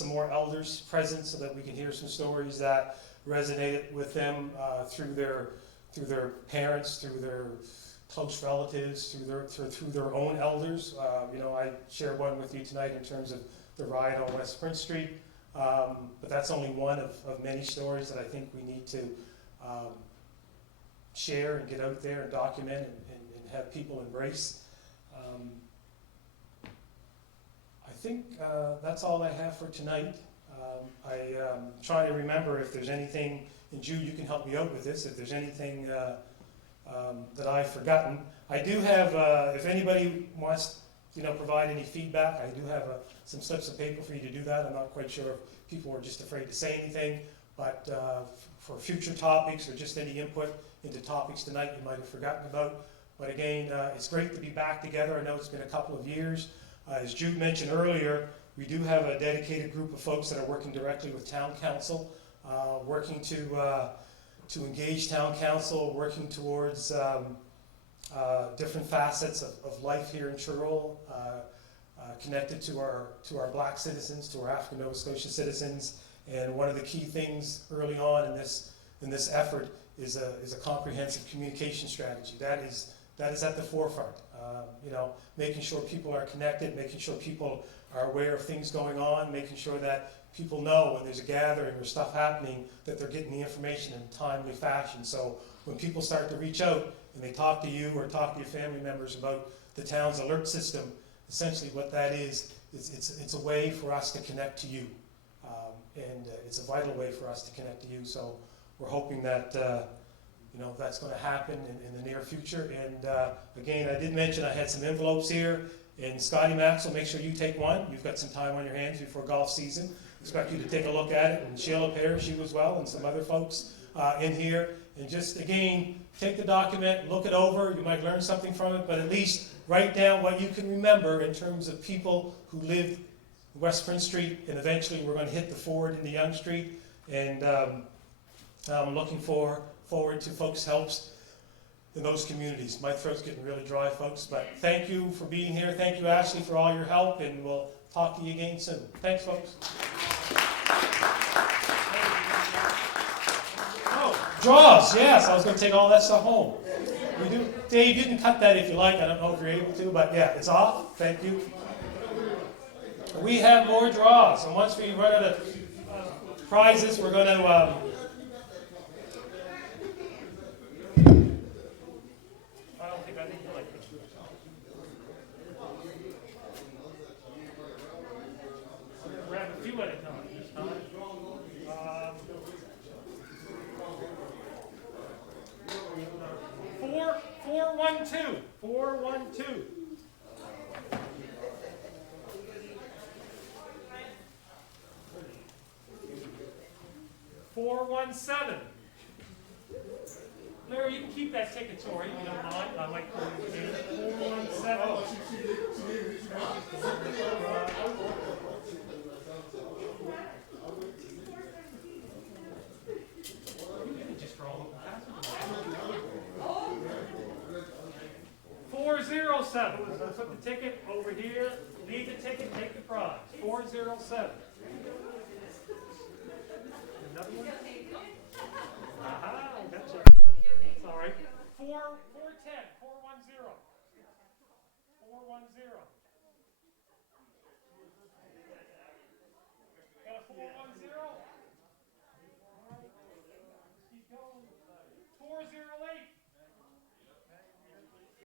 more elders present so that we can hear some stories that resonated with them through their parents, through their close relatives, through their own elders. I shared one with you tonight in terms of the riot on West Prince Street, but that's only one of many stories that I think we need to share and get out there and document and have people embrace. I think that's all I have for tonight. I'm trying to remember if there's anything, and Jude, you can help me out with this, if there's anything that I've forgotten. I do have, if anybody wants provide any feedback, I do have some slips of paper for you to do that. I'm not quite sure if people are just afraid to say anything, but for future topics or just any input into topics tonight you might have forgotten about. But again, it's great to be back together. I know it's been a couple of years. As Jude mentioned earlier, we do have a dedicated group of folks that are working directly with town council, working to engage town council, working towards different facets of life here in Truro, connected to our black citizens, to our African Nova Scotia citizens. And one of the key things early on in this effort is a comprehensive communication strategy. That is at the forefront. Making sure people are connected, making sure people are aware of things going on, making sure that people know when there's a gathering or stuff happening that they're getting the information in a timely fashion. So when people start to reach out and they talk to you or talk to your family members about the town's alert system, essentially what that is it's a way for us to connect to you. And it's a vital way for us to connect to you. So we're hoping that that's going to happen in the near future. And again, I did mention I had some envelopes here. And Scotty Maxwell, make sure you take one. You've got some time on your hands before golf season. Expect you to take a look at it. And Sheila Parrish, you as well, and some other folks in here. And just, again, take the document, look it over. You might learn something from it, but at least write down what you can remember in terms of people who lived West Prince Street, and eventually we're going to hit the Ford into Yonge Street. And I'm looking forward to folks' helps in those communities. My throat's getting really dry, folks, but thank you for being here. Thank you, Ashley, for all your help, and we'll talk to you again soon. Thanks, folks. Oh, draws, yes, I was going to take all that stuff home. We do. Dave, you can cut that if you like. I don't know if you're able to, but yeah, it's off. Thank you. We have more draws, and once we run out of prizes, we're going to grab a few at a time this time. 412. 412. 417. Larry, you can keep that ticket, Tori, if you don't mind. I might call you again. 417. You can just roll up the password. 407. I'm going to put the ticket over here. Leave the ticket, take the prize. 407. Another one? Aha, gotcha. Sorry. 410. 410. 410. Got a 410.